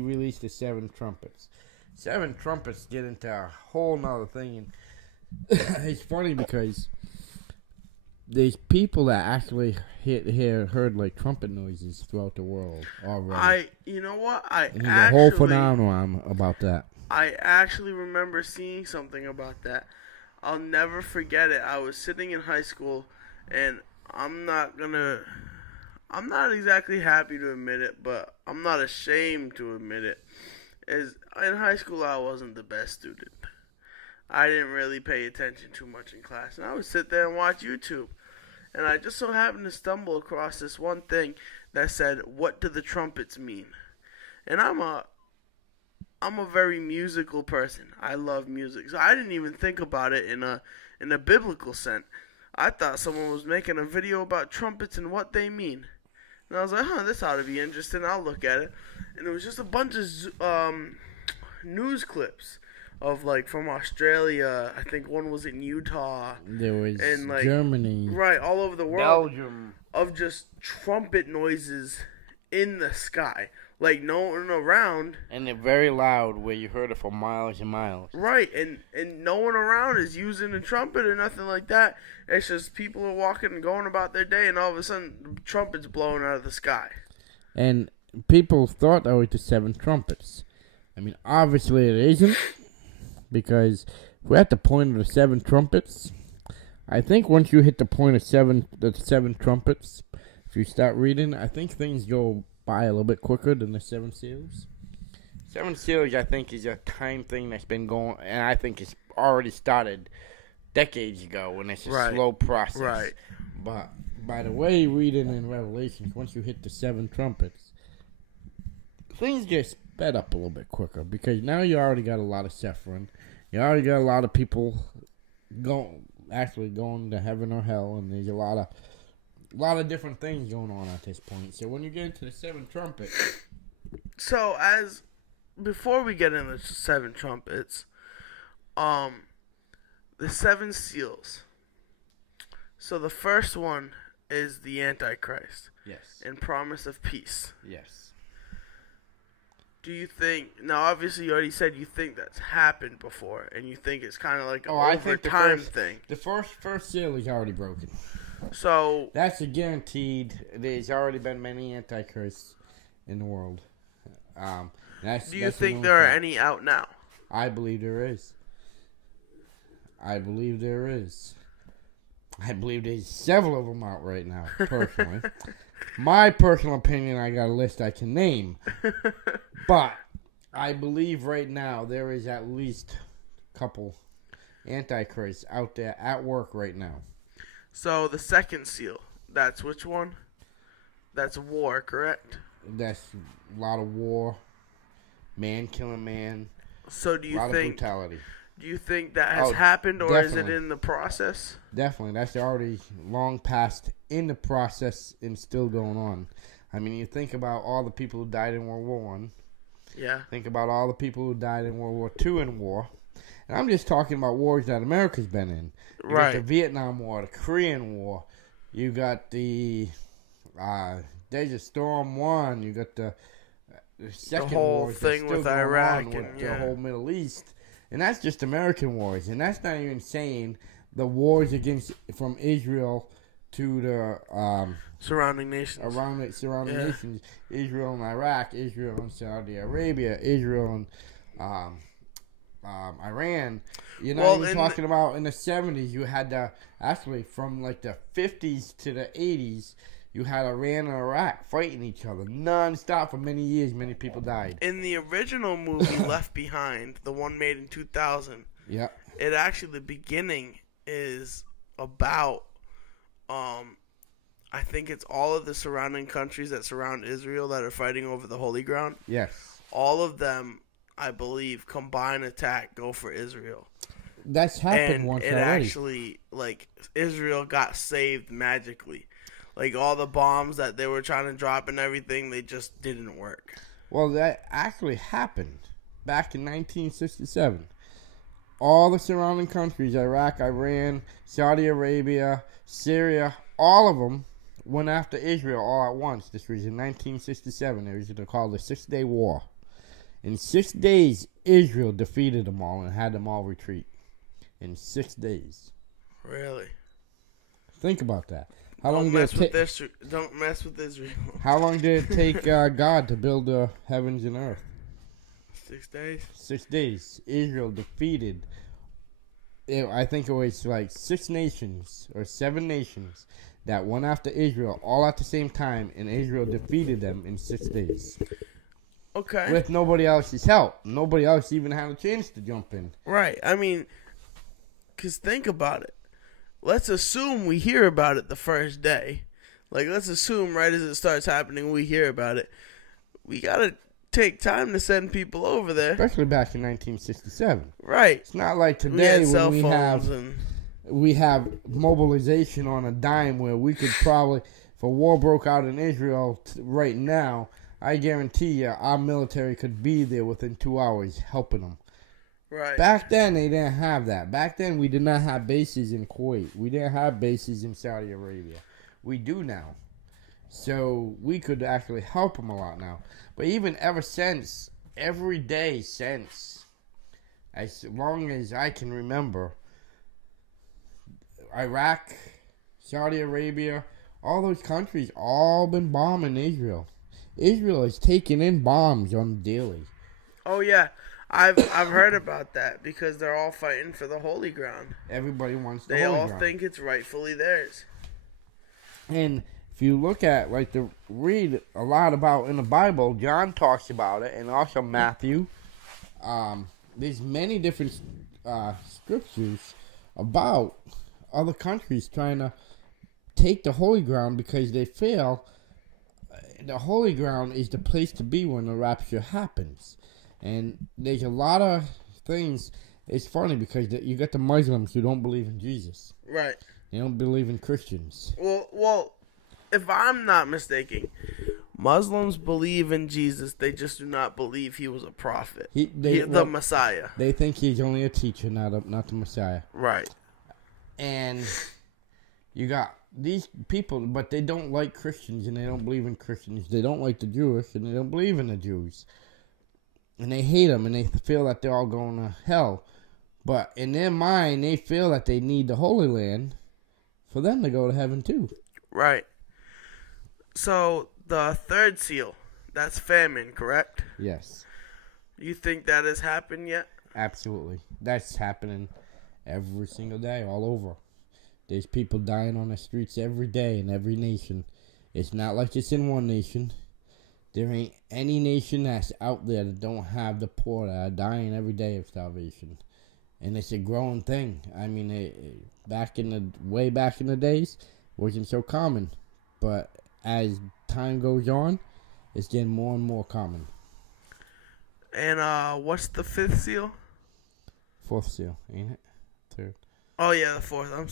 released the 7 trumpets. 7 trumpets get into a whole nother thing. And it's funny because there's people that actually heard like trumpet noises throughout the world already. You know what? There's a whole phenomenon about that. I actually remember seeing something about that. I'll never forget it. I was sitting in high school, and I'm not exactly happy to admit it, but I'm not ashamed to admit it. In high school, I wasn't the best student. I didn't really pay attention too much in class, and I would sit there and watch YouTube. And I just so happened to stumble across this one thing that said, "What do the trumpets mean?" And I'm a very musical person. I love music, so I didn't even think about it in a biblical sense. I thought someone was making a video about trumpets and what they mean. And I was like, this ought to be interesting. I'll look at it. And it was just a bunch of news clips of, like, from Australia. I think one was in Utah. There was and, like, Germany. Right, all over the world. Belgium. Of just trumpet noises in the sky. Like, no one around. And they're very loud where you heard it for miles and miles. Right, and no one around is using a trumpet or nothing like that. It's just people are walking and going about their day, and all of a sudden, the trumpet's blowing out of the sky. And people thought that was the 7 trumpets. I mean, obviously it isn't, because we're at the point of the 7 trumpets. I think once you hit the point of the 7 trumpets, if you start reading, I think things go by a little bit quicker than the 7 seals. 7 seals, I think, is a time thing that's been going, and I think it's already started decades ago, and it's a slow process. Right. But by the way you read it in Revelations, once you hit the 7 trumpets, things get sped up a little bit quicker, because now you already got a lot of suffering. You already got a lot of people going to heaven or hell, and there's a lot of different things going on at this point. So when you get into the 7 trumpets, so before we get into the 7 trumpets, the 7 seals. So the first one is the Antichrist. yes, And promise of peace. yes. Do you think, now obviously you already said you think that's happened before, and you think it's kind of like an over time thing. The first seal is already broken. So That's a guaranteed. There's already been many antichrists in the world. do you think there are any out now? I believe there is. I believe there's several of them out right now, personally. My personal opinion, I got a list I can name. But I believe right now there is at least a couple antichrists out there at work right now. So the second seal, that's which one? That's war, correct? That's a lot of war, man killing man. So do you think? A lot of brutality. Do you think that has happened, or definitely. is it in the process? Definitely, that's already long past in the process and still going on. I mean, you think about all the people who died in World War One. Yeah. Think about all the people who died in World War II in war. And I'm just talking about wars that America's been in. You got the Vietnam War, the Korean War. You got the Desert Storm 1. You got the second the whole wars thing with Iraq with the whole Middle East. And that's just American wars. And that's not even saying the wars from Israel to the surrounding nations. Nations. Israel and Iraq, Israel and Saudi Arabia, Israel and Iran. You know, you're talking about in the 70s, you had actually from like the 50s to the 80s, you had Iran and Iraq fighting each other non-stop for many years. Many people died. In the original movie Left Behind, the one made in 2000, yeah, it actually, the beginning is about, I think it's all of the surrounding countries that surround Israel that are fighting over the Holy Ground. Yes. All of them, I believe, combine attack, go for Israel. That's happened once already. And it actually, like, Israel got saved magically. like all the bombs that they were trying to drop and everything, they just didn't work. Well, that actually happened back in 1967. All the surrounding countries, Iraq, Iran, Saudi Arabia, Syria, all of them went after Israel all at once. This was in 1967. It was called the 6-Day War. In 6 days, Israel defeated them all and had them all retreat. In 6 days. Really? Think about that. Don't mess with Israel. How long did it take God to build the heavens and earth? 6 days. 6 days. Israel defeated. I think it was like 6 nations or 7 nations that went after Israel all at the same time, and Israel defeated them in 6 days. Okay. With nobody else's help. Nobody else even had a chance to jump in. Right. I mean, because think about it. Let's assume we hear about it the first day. Like, let's assume right as it starts happening, we hear about it. We got to take time to send people over there. Especially back in 1967. Right. It's not like today when we have mobilization on a dime where we could probably, if a war broke out in Israel right now, I guarantee you our military could be there within 2 hours helping them. Right. Back then, they didn't have that. Back then, we did not have bases in Kuwait. We didn't have bases in Saudi Arabia. We do now. So, we could actually help them a lot now. But even ever since, every day since, as long as I can remember, Iraq, Saudi Arabia, all those countries all been bombing Israel. Israel is taking in bombs on daily. Oh, yeah. I've heard about that because they're all fighting for the holy ground. Everybody wants the holy holy ground. They all think it's rightfully theirs. And if you look at, read a lot about in the Bible, John talks about it, and also Matthew. There's many different scriptures about other countries trying to take the holy ground because they feel the holy ground is the place to be when the rapture happens. And there's a lot of things. It's funny because you got the Muslims who don't believe in Jesus. Right. They don't believe in Christians. Well, if I'm not mistaken, Muslims believe in Jesus. They just do not believe he was a prophet. The Messiah. They think he's only a teacher, not the Messiah. Right. And you got these people, but they don't like Christians, and they don't believe in Christians. They don't like the Jewish, and they don't believe in the Jews. And they hate them, and they feel that they're all going to hell. But in their mind, they feel that they need the Holy Land for them to go to heaven too. Right. So, the third seal, that's famine, correct? Yes. You think that has happened yet? Absolutely. That's happening every single day, all over. There's people dying on the streets every day in every nation. It's not like it's in one nation. There ain't any nation that's out there that don't have the poor that are dying every day of starvation. And it's a growing thing. I mean, way back in the days, it wasn't so common. But as time goes on, it's getting more and more common. And what's the fifth seal? Fourth seal, ain't it? Third. Oh, yeah, the fourth. I'm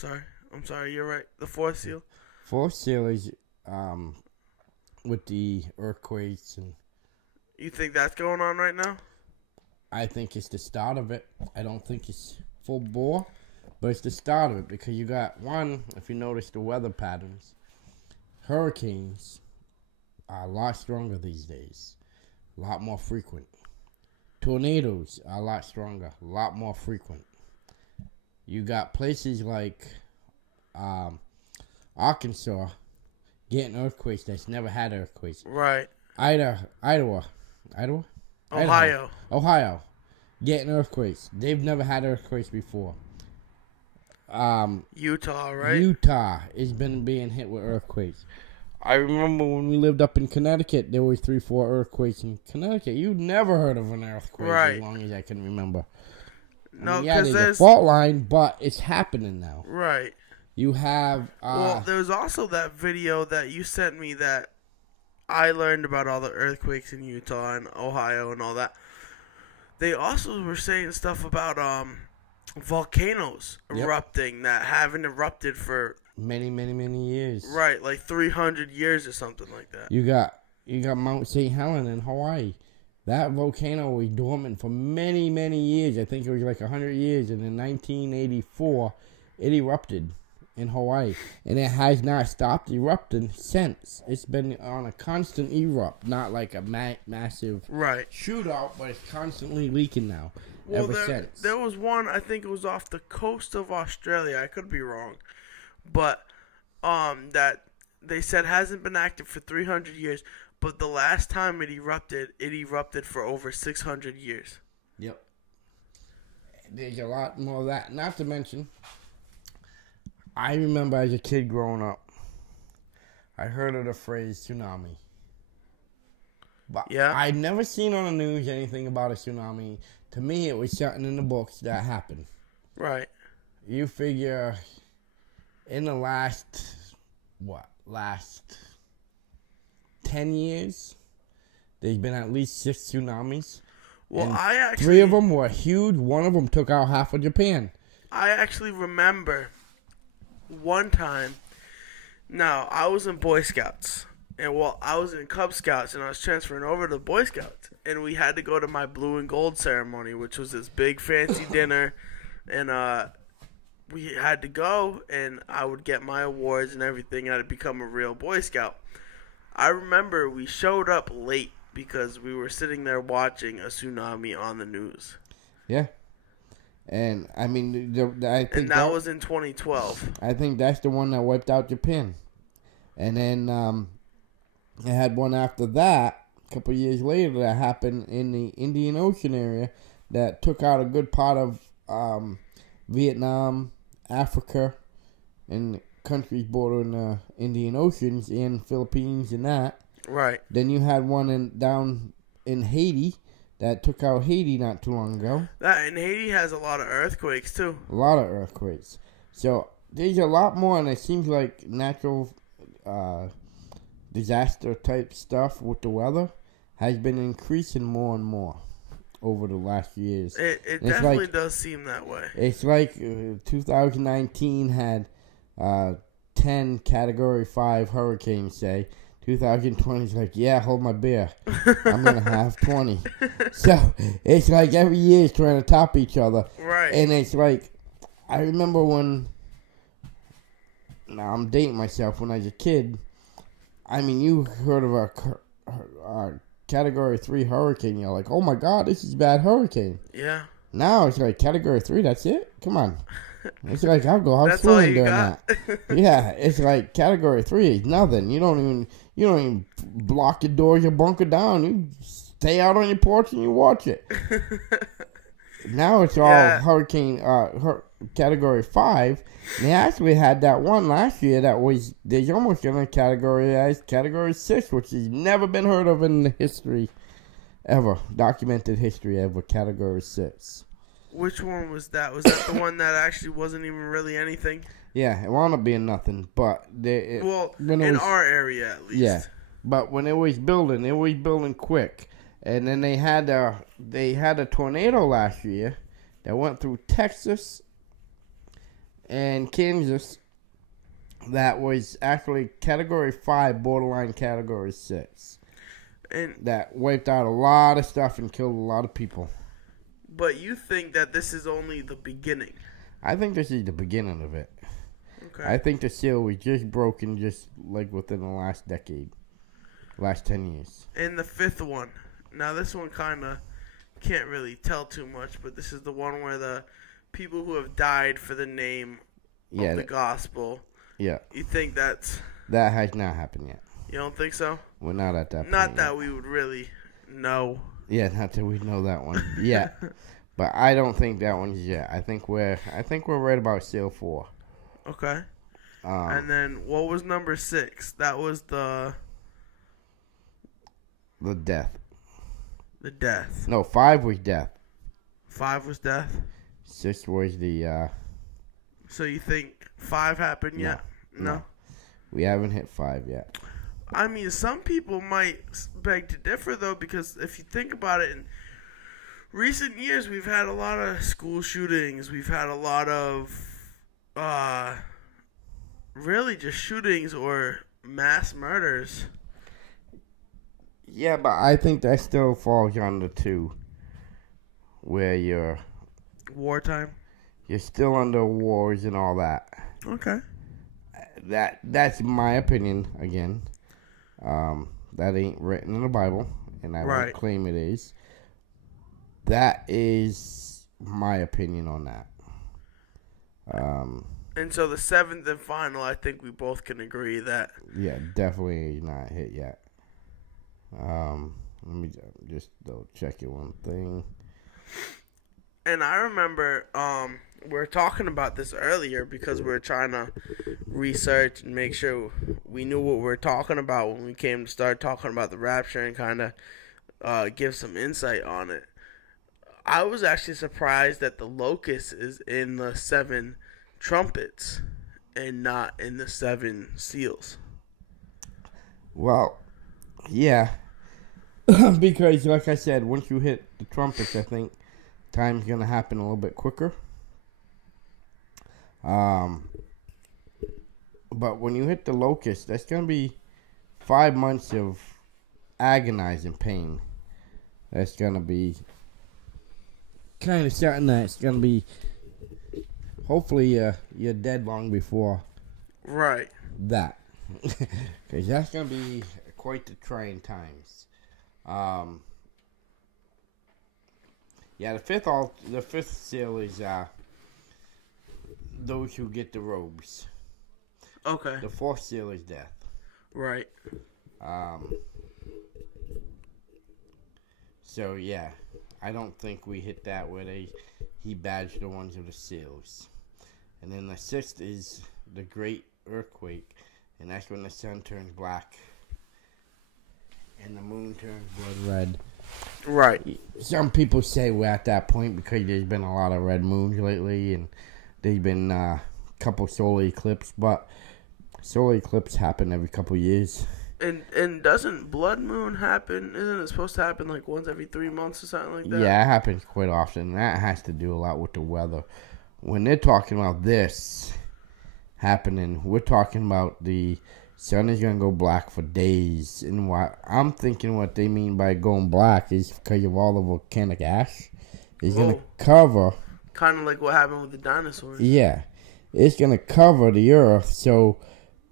sorry, you're right. The fourth seal. Fourth seal is with the earthquakes. And you think that's going on right now? I think it's the start of it. I don't think it's full bore, but it's the start of it because you got one, if you notice the weather patterns, hurricanes are a lot stronger these days, a lot more frequent. Tornadoes are a lot stronger, a lot more frequent. You got places like Arkansas getting earthquakes that's never had earthquakes. Right. Ohio. Getting earthquakes. They've never had earthquakes before. Utah, right? Utah has been being hit with earthquakes. I remember when we lived up in Connecticut, there were 3-4 earthquakes in Connecticut. You never heard of an earthquake as long as I can remember. No, because there's a fault line, but it's happening now. Right. You have... well, there's also that video that you sent me that I learned about all the earthquakes in Utah and Ohio and all that. They also were saying stuff about volcanoes erupting that haven't erupted for many, many, many years. Right, like 300 years or something like that. You got Mount St. Helens in Hawaii. That volcano was dormant for many, many years. I think it was like 100 years. And in 1984, it erupted in Hawaii. And it has not stopped erupting since. It's been on a constant erupt. Not like a massive shootout, but it's constantly leaking now. Well, ever since. There was one, I think it was off the coast of Australia. I could be wrong. But that they said hasn't been active for 300 years. But the last time it erupted for over 600 years. Yep. There's a lot more of that. Not to mention, I remember as a kid growing up, I heard of the phrase tsunami. But yeah. I'd never seen on the news anything about a tsunami. To me, it was something in the books that happened. Right. You figure in the last 10 years, there's been at least 6 tsunamis. Well, and 3 of them were huge. One of them took out half of Japan. I actually remember one time. Now, I was in Boy Scouts. And I was in Cub Scouts, and I was transferring over to Boy Scouts. And we had to go to my blue and gold ceremony, which was this big fancy dinner. And we had to go, and I would get my awards and everything, and I'd become a real Boy Scout. I remember we showed up late because we were sitting there watching a tsunami on the news. Yeah. And, I mean, I think that was in 2012. I think that's the one that wiped out Japan. And then I had one after that, a couple of years later, that happened in the Indian Ocean area that took out a good part of Vietnam, Africa, and countries bordering the Indian Oceans and Philippines and that. Right. Then you had one down in Haiti that took out Haiti not too long ago. And Haiti has a lot of earthquakes, too. A lot of earthquakes. So there's a lot more, and it seems like natural disaster type stuff with the weather has been increasing more and more over the last few years. It definitely does seem that way. It's like 2019 had 10 Category 5 hurricanes, say. 2020 is like, yeah, hold my beer. I'm going to have 20. So it's like every year is trying to top each other. Right. And it's like, I remember when, now I'm dating myself, when I was a kid, I mean, you heard of a Category 3 hurricane, you're like, oh my God, this is a bad hurricane. Yeah. Now it's like Category 3, that's it? Come on. It's like, I'll go out that's all swimming you during got? that. Yeah, it's like Category 3 is nothing. You don't even block your doors, you bunker down. You stay out on your porch and you watch it. Now it's all hurricane Category 5. And they actually had that one last year that was, they almost in a category as Category 6, which has never been heard of in the history ever, documented history ever, Category 6. Which one was that? Was that the one that actually wasn't even really anything? Yeah, it wound up being nothing, but in our area at least. Yeah, but when it was building quick, and then they had a tornado last year that went through Texas and Kansas. That was actually Category 5, borderline Category 6, and that wiped out a lot of stuff and killed a lot of people. But you think that this is only the beginning? I think this is the beginning of it. Okay. I think the seal was just broken just like within the last decade. Last 10 years. And the 5th one. Now this one kind of can't really tell too much, but this is the one where the people who have died for the name of the gospel. Yeah. You think that has not happened yet. You don't think so? We're not at that point. Not that we would really know. Yeah, not that we know that one. Yeah. But I don't think that one's yet. I think we're right about seal 4. Okay. And then what was number 6? That was the death. The death. No, 5 was death. 5 was death? 6 was the So you think 5 happened yet? No. We haven't hit 5 yet. I mean, some people might beg to differ, though, because if you think about it, in recent years, we've had a lot of school shootings. We've had a lot of really just shootings or mass murders. Yeah, but I think that still falls under two, where you're Wartime. still under wars and all that. Okay. That's my opinion again. That ain't written in the Bible, and I won't claim it is. That is my opinion on that. And so the seventh and final, I think we both can agree that. Yeah, definitely not hit yet. Let me just double check it one thing. And I remember we were talking about this earlier because we were trying to research and make sure we knew what we were talking about when we came to start talking about the rapture and kind of give some insight on it. I was actually surprised that the locust is in the 7 trumpets and not in the 7 seals. Well, yeah. Because, like I said, once you hit the trumpets, I think time's going to happen a little bit quicker. But when you hit the locust, that's going to be 5 months of agonizing pain. That's going to be kind of certain that it's going to be, hopefully, you're dead long before that. Because that's going to be quite the trying times. Yeah, the fifth seal is those who get the robes. Okay. The fourth seal is death. Right. So yeah, I don't think we hit that where he badged the ones of the seals. And then the sixth is the great earthquake, and that's when the sun turns black and the moon turns blood red. Right. Some people say we're at that point because there's been a lot of red moons lately, and there's been a couple solar eclipses, but solar eclipses happen every couple years. And doesn't blood moon happen? Isn't it supposed to happen like once every 3 months or something like that? Yeah, it happens quite often. That has to do a lot with the weather. When they're talking about this happening, we're talking about the sun is going to go black for days. And what I'm thinking what they mean by going black is because of all the volcanic ash. It's going to cover. Kind of like what happened with the dinosaurs. Yeah. It's going to cover the earth. So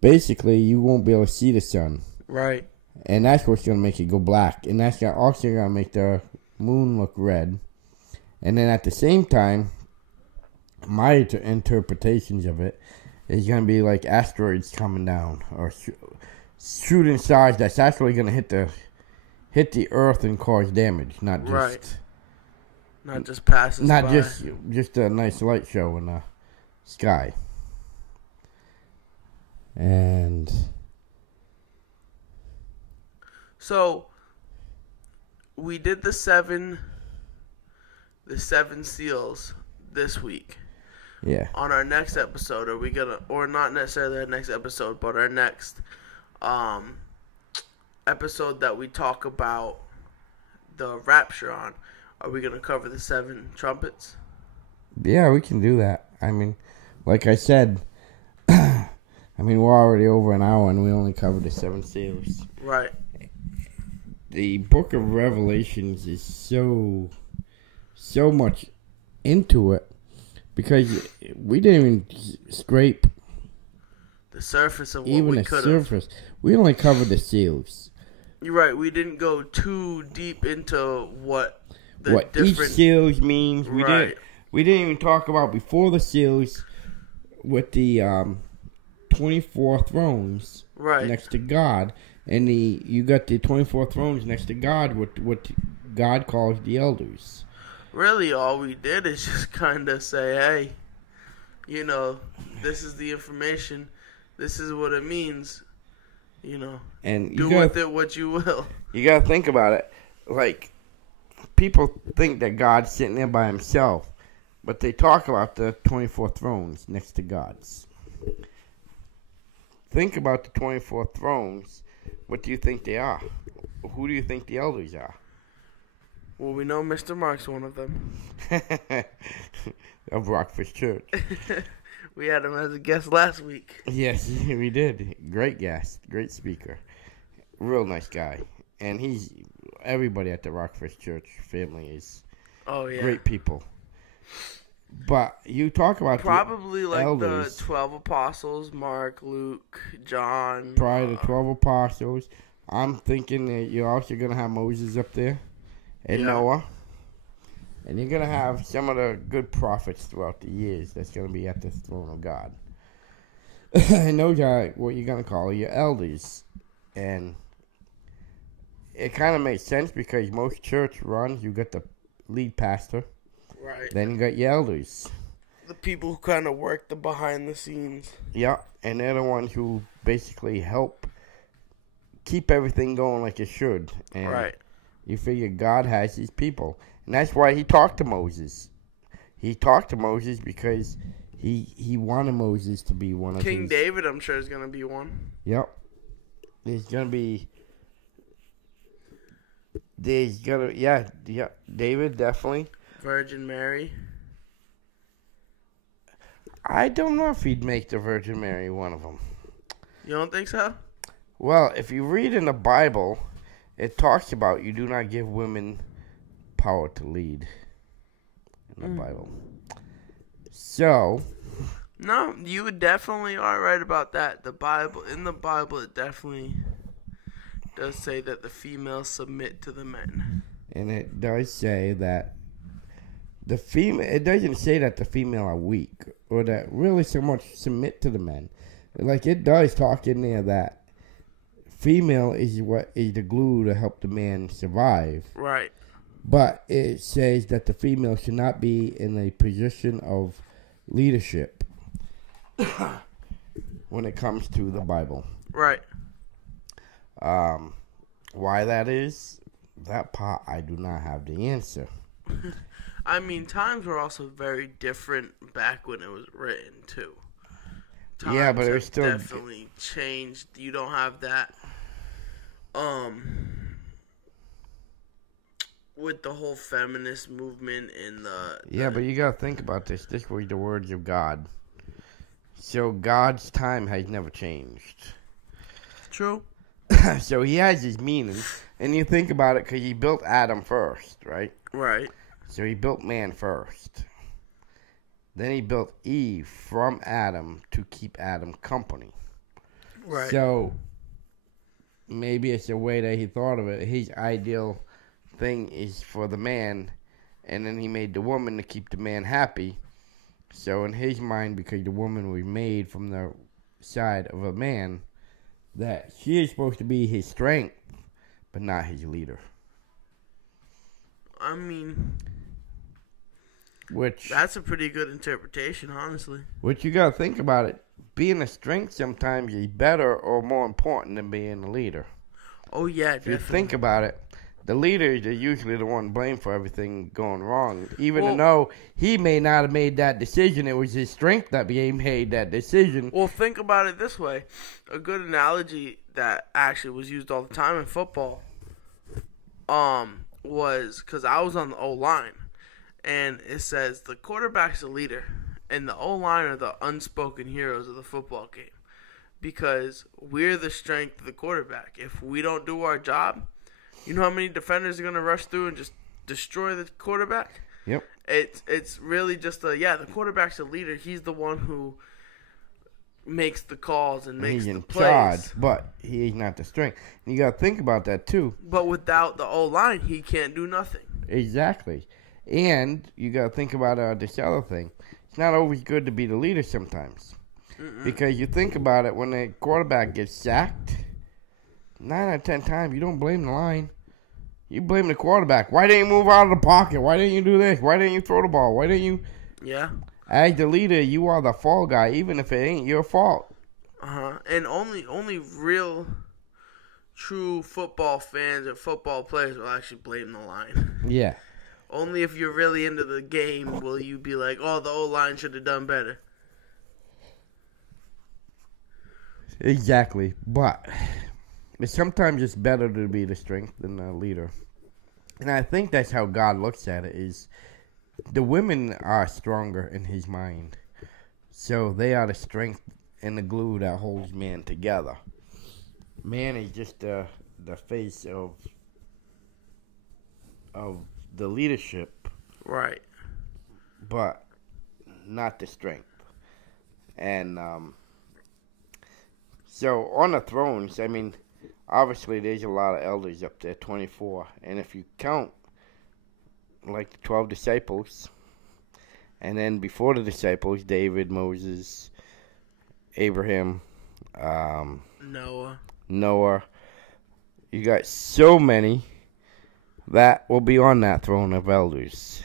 basically, you won't be able to see the sun. Right. And that's what's going to make it go black. And that's also going to make the moon look red. And then at the same time, my interpretations of it is going to be like asteroids coming down or shooting stars that's actually going to hit the earth and cause damage, not just passes not by. just a nice light show in the sky. And so we did the seven seals this week. Yeah. On our next episode, are we gonna, or not necessarily our next episode, but our next episode that we talk about the rapture on, are we gonna cover the 7 trumpets? Yeah, we can do that. I mean, like I said, we're already over an hour and we only covered the 7 seals. Right. The book of Revelations is so much into it because we didn't even scrape the surface of what even we the could surface. We only covered the seals. You're right. We didn't go too deep into what each seals means. We didn't even talk about before the seals with the 24 thrones next to God. And you got the 24 thrones next to God, what God calls the elders. Really, all we did is just kind of say, hey, this is the information. This is what it means. And do with it what you will. You got to think about it. Like, people think that God's sitting there by himself, but they talk about the 24 thrones next to God's. Think about the 24 thrones. What do you think they are? Who do you think the elders are? Well, we know Mr. Mark's one of them. Of Rockfish Church. We had him as a guest last week. Yes, we did. Great guest. Great speaker. Real nice guy. And everybody at the Rockfish Church family is great people. But you talk about probably like elders, the 12 apostles, Mark, Luke, John. Probably the 12 apostles. I'm thinking that you're also going to have Moses up there and Noah. And you're going to have some of the good prophets throughout the years that's going to be at the throne of God. And those are what you're going to call your elders. And it kind of makes sense because most church runs, you got the lead pastor. Right. Then you got your elders. The people who kind of work the behind the scenes. Yeah, and they're the ones who basically help keep everything going like it should. And right. You figure God has his people. And that's why he talked to Moses. He talked to Moses because he wanted Moses to be one of King David, I'm sure, is going to be one. Yep. There's going to be... David, definitely. Virgin Mary. I don't know if he'd make the Virgin Mary one of them. You don't think so? Well, if you read in the Bible, it talks about you do not give women power to lead in the Bible. So... No, you definitely are right about that. In the Bible, it definitely does say that the females submit to the men. And it does say that it doesn't say that the female are weak or that really so much submit to the men. Like, it does talk in there that female is what is the glue to help the man survive. Right. But it says that the female should not be in a position of leadership when it comes to the Bible. Right. Why that is, that part I do not have the answer. I mean, times were also very different back when it was written, too. Times but it was still definitely changed. You don't have that, with the whole feminist movement and the... but you gotta think about this. This was the words of God. So God's time has never changed. True. So he has his meaning. And you think about it because he built Adam first, right? Right. So he built man first. Then he built Eve from Adam to keep Adam company. Right. So maybe it's a way that he thought of it. His ideal thing is for the man, and then he made the woman to keep the man happy. So in his mind, because the woman was made from the side of a man, that she is supposed to be his strength, but not his leader. I mean, which that's a pretty good interpretation, honestly. Which you gotta think about it. Being a strength sometimes is better or more important than being a leader. Oh yeah, definitely. If you think about it, the leaders are usually the one blamed for everything going wrong. Even though he may not have made that decision, it was his strength that made that decision. Well, think about it this way. A good analogy that actually was used all the time in football was, because I was on the O-line, and it says the quarterback's the leader, and the O-line are the unspoken heroes of the football game, because we're the strength of the quarterback. If we don't do our job, you know how many defenders are going to rush through and just destroy the quarterback? Yep. It's really just the quarterback's the leader. He's the one who makes the calls and makes the plays. He's in charge, but he's not the strength. And you got to think about that too. But without the O-line, he can't do nothing. Exactly. And you got to think about this other thing. It's not always good to be the leader sometimes. Because you think about it, when the quarterback gets sacked, 9 out of 10 times, you don't blame the line. You blame the quarterback. Why didn't you move out of the pocket? Why didn't you do this? Why didn't you throw the ball? Why didn't you... Yeah. As the leader, you are the fall guy, even if it ain't your fault. And only real, true football fans and football players will actually blame the line. Yeah. Only if you're really into the game will you be like, oh, the O-line should have done better. Exactly. But sometimes it's better to be the strength than the leader. And I think that's how God looks at it, is the women are stronger in his mind. So they are the strength and the glue that holds man together. Man is just the face of the leadership, Right. but not the strength. And so on the thrones, I mean, obviously there's a lot of elders up there, 24. And if you count, like the 12 disciples, and then before the disciples, David, Moses, Abraham, Noah. You got so many that will be on that throne of elders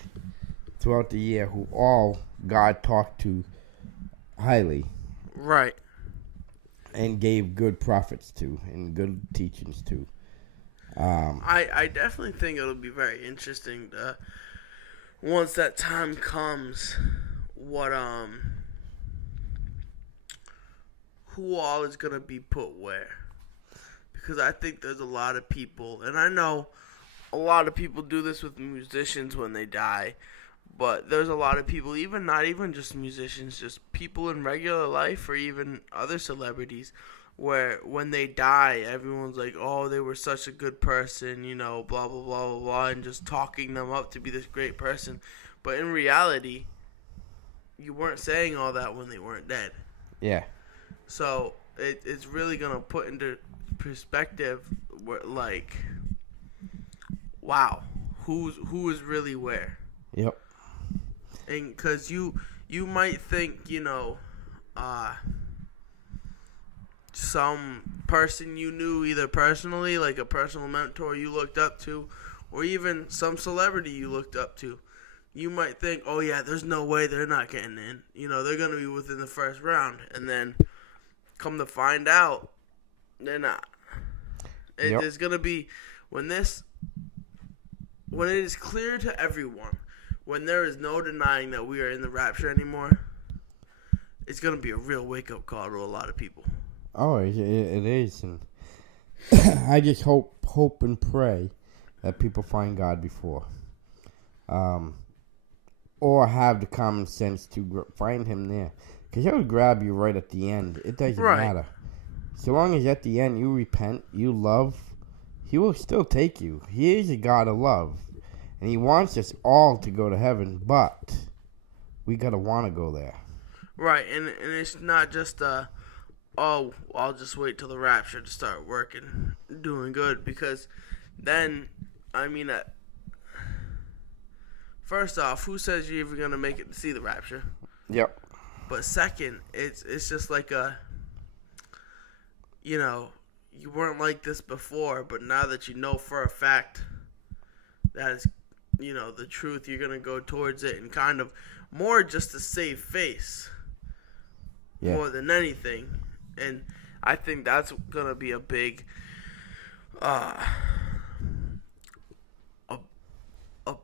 throughout the year who all God talked to highly. Right. And gave good prophets to and good teachings to. I definitely think it'll be very interesting to, once that time comes, what who all is gonna be put where. Because I think there's a lot of people, and I know a lot of people do this with musicians when they die, but there's a lot of people, not even just musicians, just people in regular life or even other celebrities, where when they die, everyone's like, oh, they were such a good person, blah, blah, blah, blah, blah, and just talking them up to be this great person. But in reality, you weren't saying all that when they weren't dead. Yeah. So it's really going to put into perspective where, like, wow, who is really where. Yep. And because you might think, some person you knew either personally, like a personal mentor you looked up to, or even some celebrity you looked up to, you might think, oh yeah, there's no way they're not getting in. They're going to be within the first round. And then come to find out, they're not. It's going to be, when it is clear to everyone, when there is no denying that we are in the rapture anymore, it's going to be a real wake-up call to a lot of people. Oh, it is. And I just hope and pray that people find God before. Or have the common sense to find him there. Because he'll grab you right at the end. It doesn't matter. So long as at the end you repent, you love, he will still take you. He is a God of love. And he wants us all to go to heaven, but we got to want to go there. Right, and it's not just, I'll just wait till the rapture to start working, doing good, because then, first off, who says you're even going to make it to see the rapture? Yep. But second, it's just like you weren't like this before, but now that you know for a fact that is, the truth, you're going to go towards it, and kind of more just to save face more than anything. And I think that's going to be a big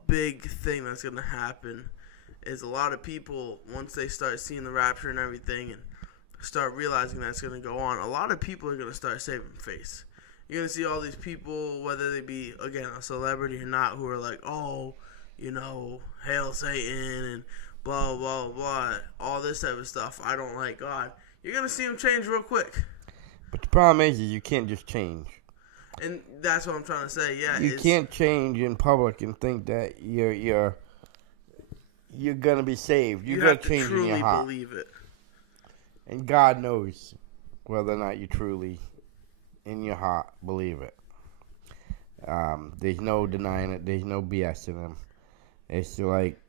big thing that's going to happen, is a lot of people, once they start seeing the rapture and everything and start realizing that's going to go on, a lot of people are going to start saving face. You're going to see all these people, whether they be, again, a celebrity or not, who are like, oh, hail Satan and blah, blah, blah, all this type of stuff. I don't like God. You're going to see them change real quick. But the problem is you can't just change. And that's what I'm trying to say, yeah. You can't change in public and think that you're going to be saved. You got to change in your heart. Believe it. And God knows whether or not you truly, in your heart, believe it. There's no denying it. There's no BS in him. It's like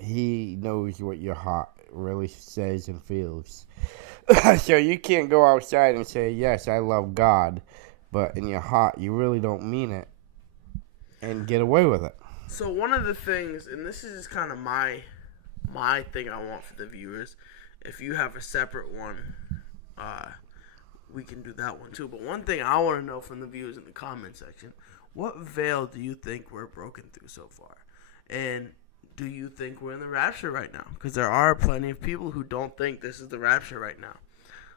he knows what your heart really says and feels. So you can't go outside and say, yes, I love God, but in your heart, you really don't mean it, and get away with it. So one of the things, and this is just kind of my thing I want for the viewers, if you have a separate one, we can do that one too. But one thing I want to know from the viewers in the comment section, what veil do you think we're broken through so far? And do you think we're in the rapture right now? Because there are plenty of people who don't think this is the rapture right now.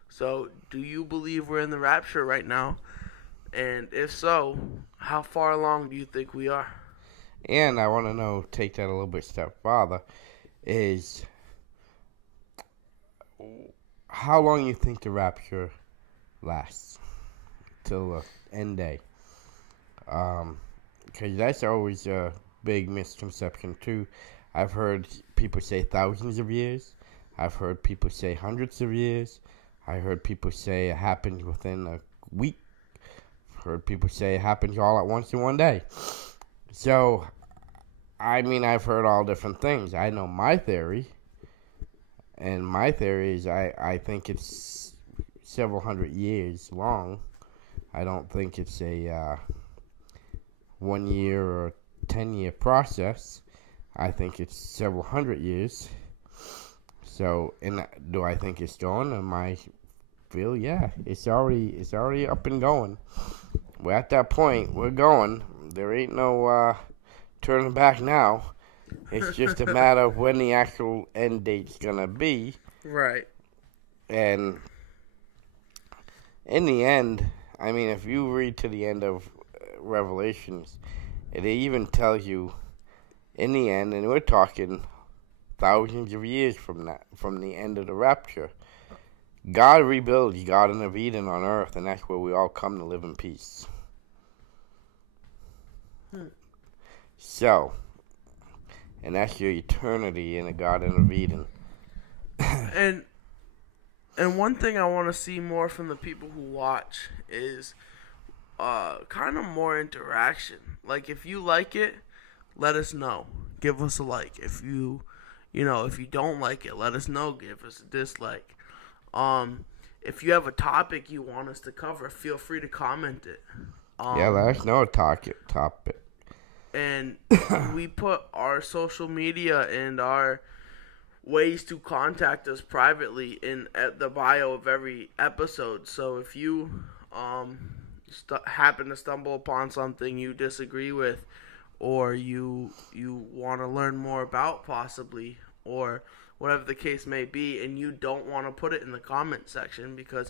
So do you believe we're in the rapture right now? And if so, how far along do you think we are? And I want to know, take that a little bit step farther, is how long you think the rapture lasts till the end day? Because that's always a big misconception too. I've heard people say thousands of years. I've heard people say hundreds of years. I heard people say it happens within a week. I've heard people say it happens all at once in one day. So, I mean, I've heard all different things. I know my theory, and my theory is I think it's several hundred years long. I don't think it's a 1 year or 10-year process. I think it's several hundred years. So, do I think it's going? And I feel, yeah, it's already up and going. We're at that point. We're going. There ain't no turning back now. It's just a matter of when the actual end date's gonna be. Right. And in the end, I mean, if you read to the end of Revelations, it even tells you in the end, and we're talking thousands of years from the end of the rapture, God rebuilds Garden of Eden on earth, and that's where we all come to live in peace. So, and that's your eternity in the Garden of Eden. And one thing I want to see more from the people who watch is kind of more interaction. Like, if you like it, let us know. Give us a like. If you don't like it, let us know. Give us a dislike. If you have a topic you want us to cover, feel free to comment it. Yeah, let us know a topic. And we put our social media and our ways to contact us privately at the bio of every episode. So if you happen to stumble upon something you disagree with, or you want to learn more about possibly, or whatever the case may be, and you don't want to put it in the comment section, because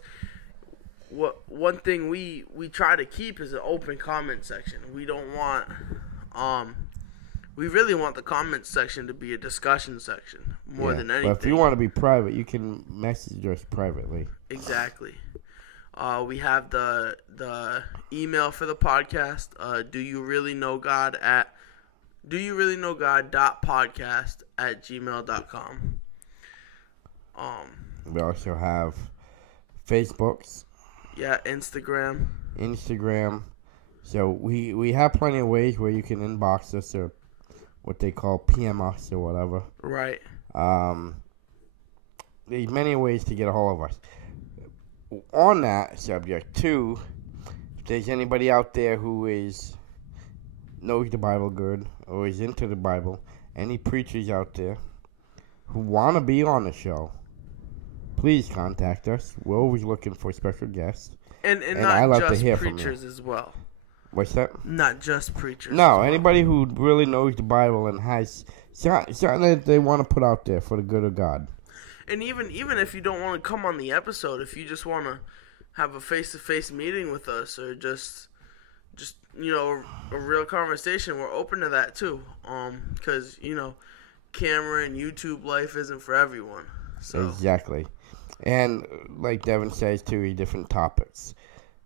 one thing we try to keep is an open comment section. We don't want we really want the comment section to be a discussion section more than anything. But if you want to be private, you can message us privately. Exactly. We have the email for the podcast. Do you really know God at doyourreallyKnowGod.podcast@gmail.com. We also have Facebooks. Yeah, Instagram. So we have plenty of ways where you can inbox us, or what they call PM us or whatever. Right. There's many ways to get a hold of us. On that subject too, if there's anybody out there who knows the Bible good or is into the Bible, any preachers out there who want to be on the show, please contact us. We're always looking for special guests. And not I love just to hear preachers from you. As well. What's that? Not just preachers. No, anybody who really knows the Bible and has something that they want to put out there for the good of God. And even if you don't want to come on the episode, if you just want to have a face-to-face meeting with us, or just a real conversation, we're open to that too. Because camera and YouTube life isn't for everyone. So exactly. And like Devin says too, different topics,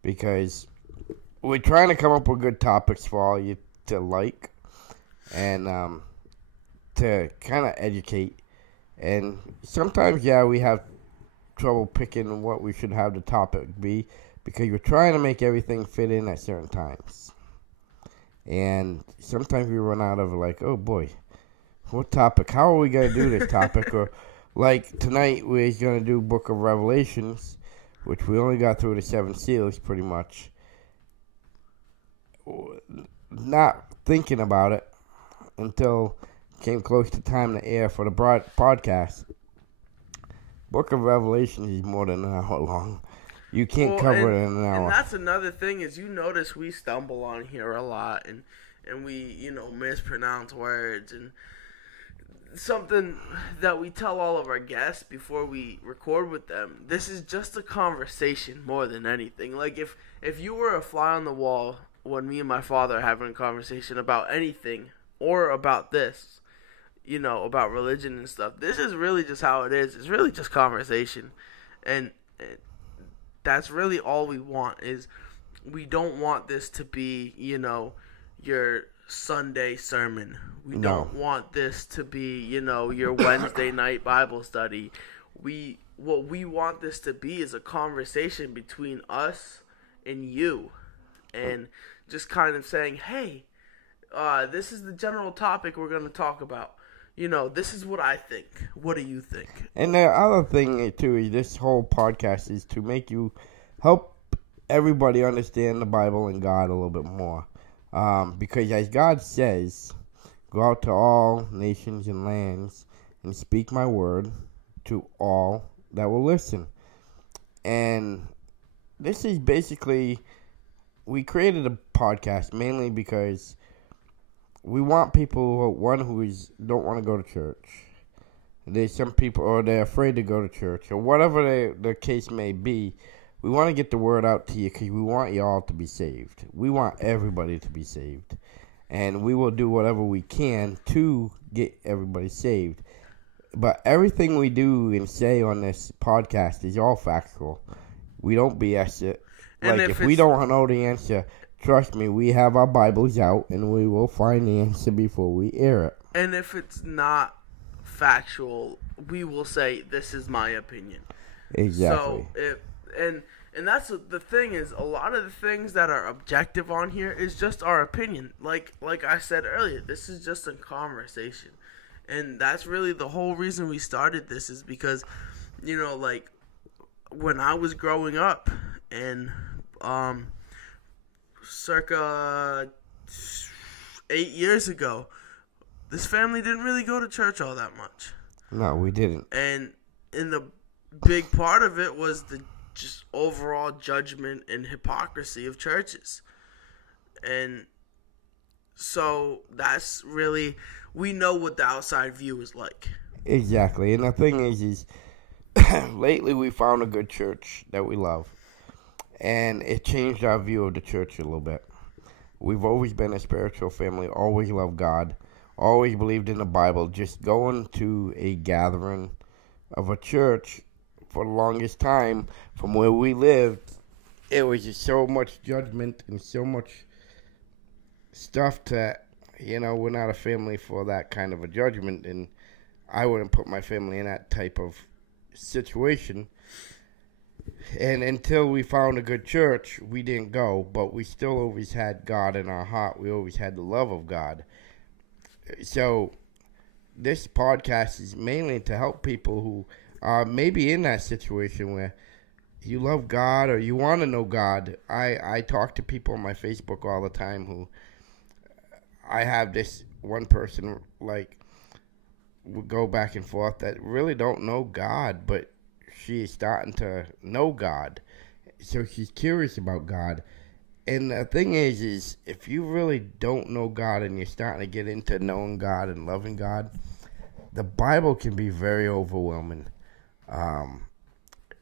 because we're trying to come up with good topics for all you to like, and to kind of educate. And sometimes, we have trouble picking what we should have the topic be, because we're trying to make everything fit in at certain times. And sometimes we run out of, like, oh boy, what topic? How are we going to do this topic? Or like tonight, we're going to do Book of Revelations, which we only got through the 7 seals pretty much. Not thinking about it until came close to time to air for the podcast. Book of Revelation is more than an hour long. You can't cover it in an hour. And that's another thing, is you notice we stumble on here a lot, and we mispronounce words, and something that we tell all of our guests before we record with them. This is just a conversation more than anything. Like if you were a fly on the wall when me and my father are having a conversation about anything or about this, about religion and stuff. This is really just how it is. It's really just conversation. And that's really all we want. Is we don't want this to be, your Sunday sermon. We don't want this to be, your Wednesday night Bible study. What we want this to be is a conversation between us and you. And just kind of saying, hey, this is the general topic we're going to talk about. This is what I think. What do you think? And the other thing, too, is this whole podcast is to help everybody understand the Bible and God a little bit more. Because as God says, go out to all nations and lands and speak my word to all that will listen. And this is basically, we created a podcast mainly because we want people, who don't want to go to church. There's some people, or they're afraid to go to church, or whatever the case may be. We want to get the word out to you because we want you all to be saved. We want everybody to be saved. And we will do whatever we can to get everybody saved. But everything we do and say on this podcast is all factual. We don't BS it. Like, if we don't know the answer, trust me, we have our Bibles out and we will find the answer before we air it. And if it's not factual, we will say, this is my opinion. Exactly. So, and that's the thing is, a lot of the things that are objective on here is just our opinion. Like I said earlier, this is just a conversation. And that's really the whole reason we started this, is because, when I was growing up and circa 8 years ago, this family didn't really go to church all that much. No, we didn't. And the big part of it was the just overall judgment and hypocrisy of churches. And so that's really, we know what the outside view is like. Exactly. And the thing is lately we found a good church that we love. And it changed our view of the church a little bit. We've always been a spiritual family, always loved God, always believed in the Bible. Just going to a gathering of a church for the longest time from where we lived, it was just so much judgment and so much stuff that, we're not a family for that kind of a judgment. And I wouldn't put my family in that type of situation. And until we found a good church, we didn't go, but we still always had God in our heart. We always had the love of God. So this podcast is mainly to help people who are maybe in that situation where you love God or you want to know God. I talk to people on my Facebook all the time who, I have this one person, we go back and forth, that really don't know God, but she is starting to know God. So she's curious about God. And the thing is if you really don't know God and you're starting to get into knowing God and loving God, the Bible can be very overwhelming.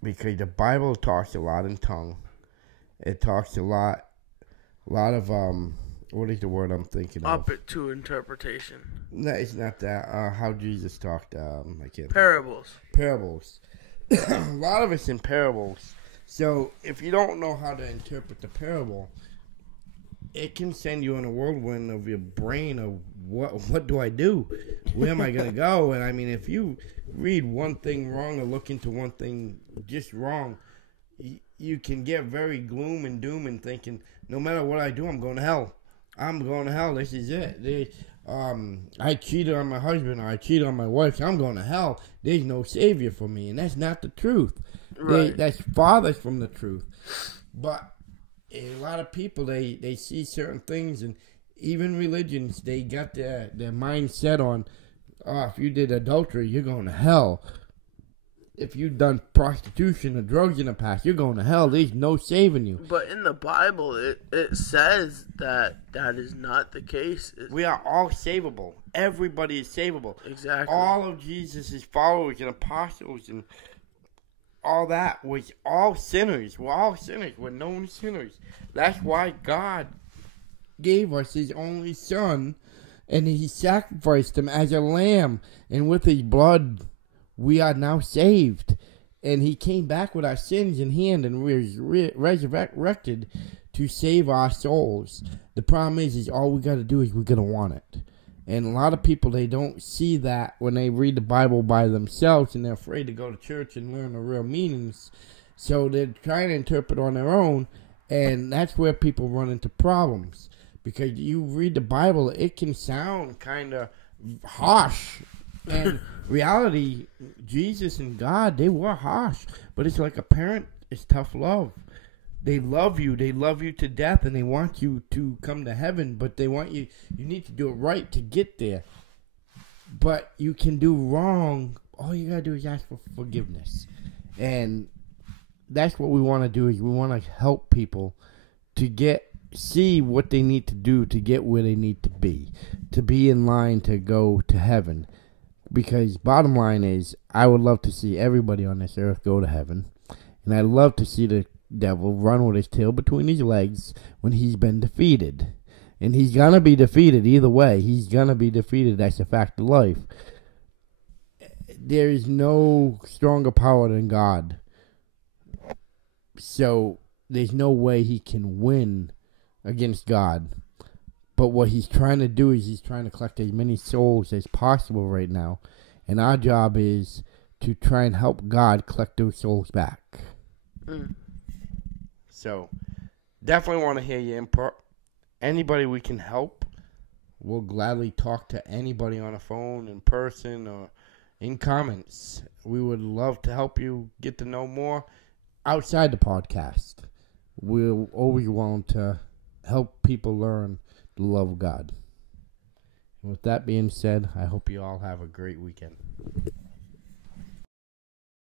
Because the Bible talks a lot in tongue. It talks a lot of, what is the word I'm thinking of? Up it to interpretation. No, it's not that. How Jesus talked, I can't. Parables. A lot of it's in parables. So if you don't know how to interpret the parable, it can send you in a whirlwind of your brain of what do I do? Where am I going to go? And I mean, if you read one thing wrong or look into one thing just wrong, you can get very gloom and doom and thinking, no matter what I do, I'm going to hell. I'm going to hell. This is it. I cheated on my husband or I cheated on my wife. So I'm going to hell. There's no savior for me. And that's not the truth. Right. That's farthest from the truth. But a lot of people, they see certain things, and even religions, they got their mind set on, if you did adultery, you're going to hell. If you've done prostitution or drugs in the past, you're going to hell. There's no saving you. But in the Bible, it says that is not the case. We are all savable. Everybody is savable. Exactly. All of Jesus' followers and apostles and all that was all sinners. We're all sinners. We're known sinners. That's why God gave us His only Son And he sacrificed him as a lamb. And with his blood, we are now saved. And he came back with our sins in hand and was resurrected to save our souls. The problem is all we got to do is we got to want it. And a lot of people, they don't see that when they read the Bible by themselves, and they're afraid to go to church and learn the real meanings. So they're trying to interpret on their own, and that's where people run into problems. Because you read the Bible, it can sound kind of harsh. And reality, Jesus and God, they were harsh. But it's like a parent, it's tough love. They love you to death, and they want you to come to heaven, but they want you need to do it right to get there. But you can do wrong. All you got to do is ask for forgiveness. And that's what we want to do, is we want to help people to see what they need to do to get where they need to be in line to go to heaven. Because bottom line is, I would love to see everybody on this earth go to heaven. And I'd love to see the devil run with his tail between his legs when he's been defeated. And he's going to be defeated either way. He's going to be defeated. That's a fact of life. There is no stronger power than God. So there's no way he can win against God. But what he's trying to do is he's trying to collect as many souls as possible right now. And our job is to try and help God collect those souls back. So, definitely want to hear your input. Anybody we can help, we'll gladly talk to anybody on the phone, in person, or in comments. We would love to help you get to know more outside the podcast. We're always willing to help people learn the love of God. And with that being said, I hope you all have a great weekend.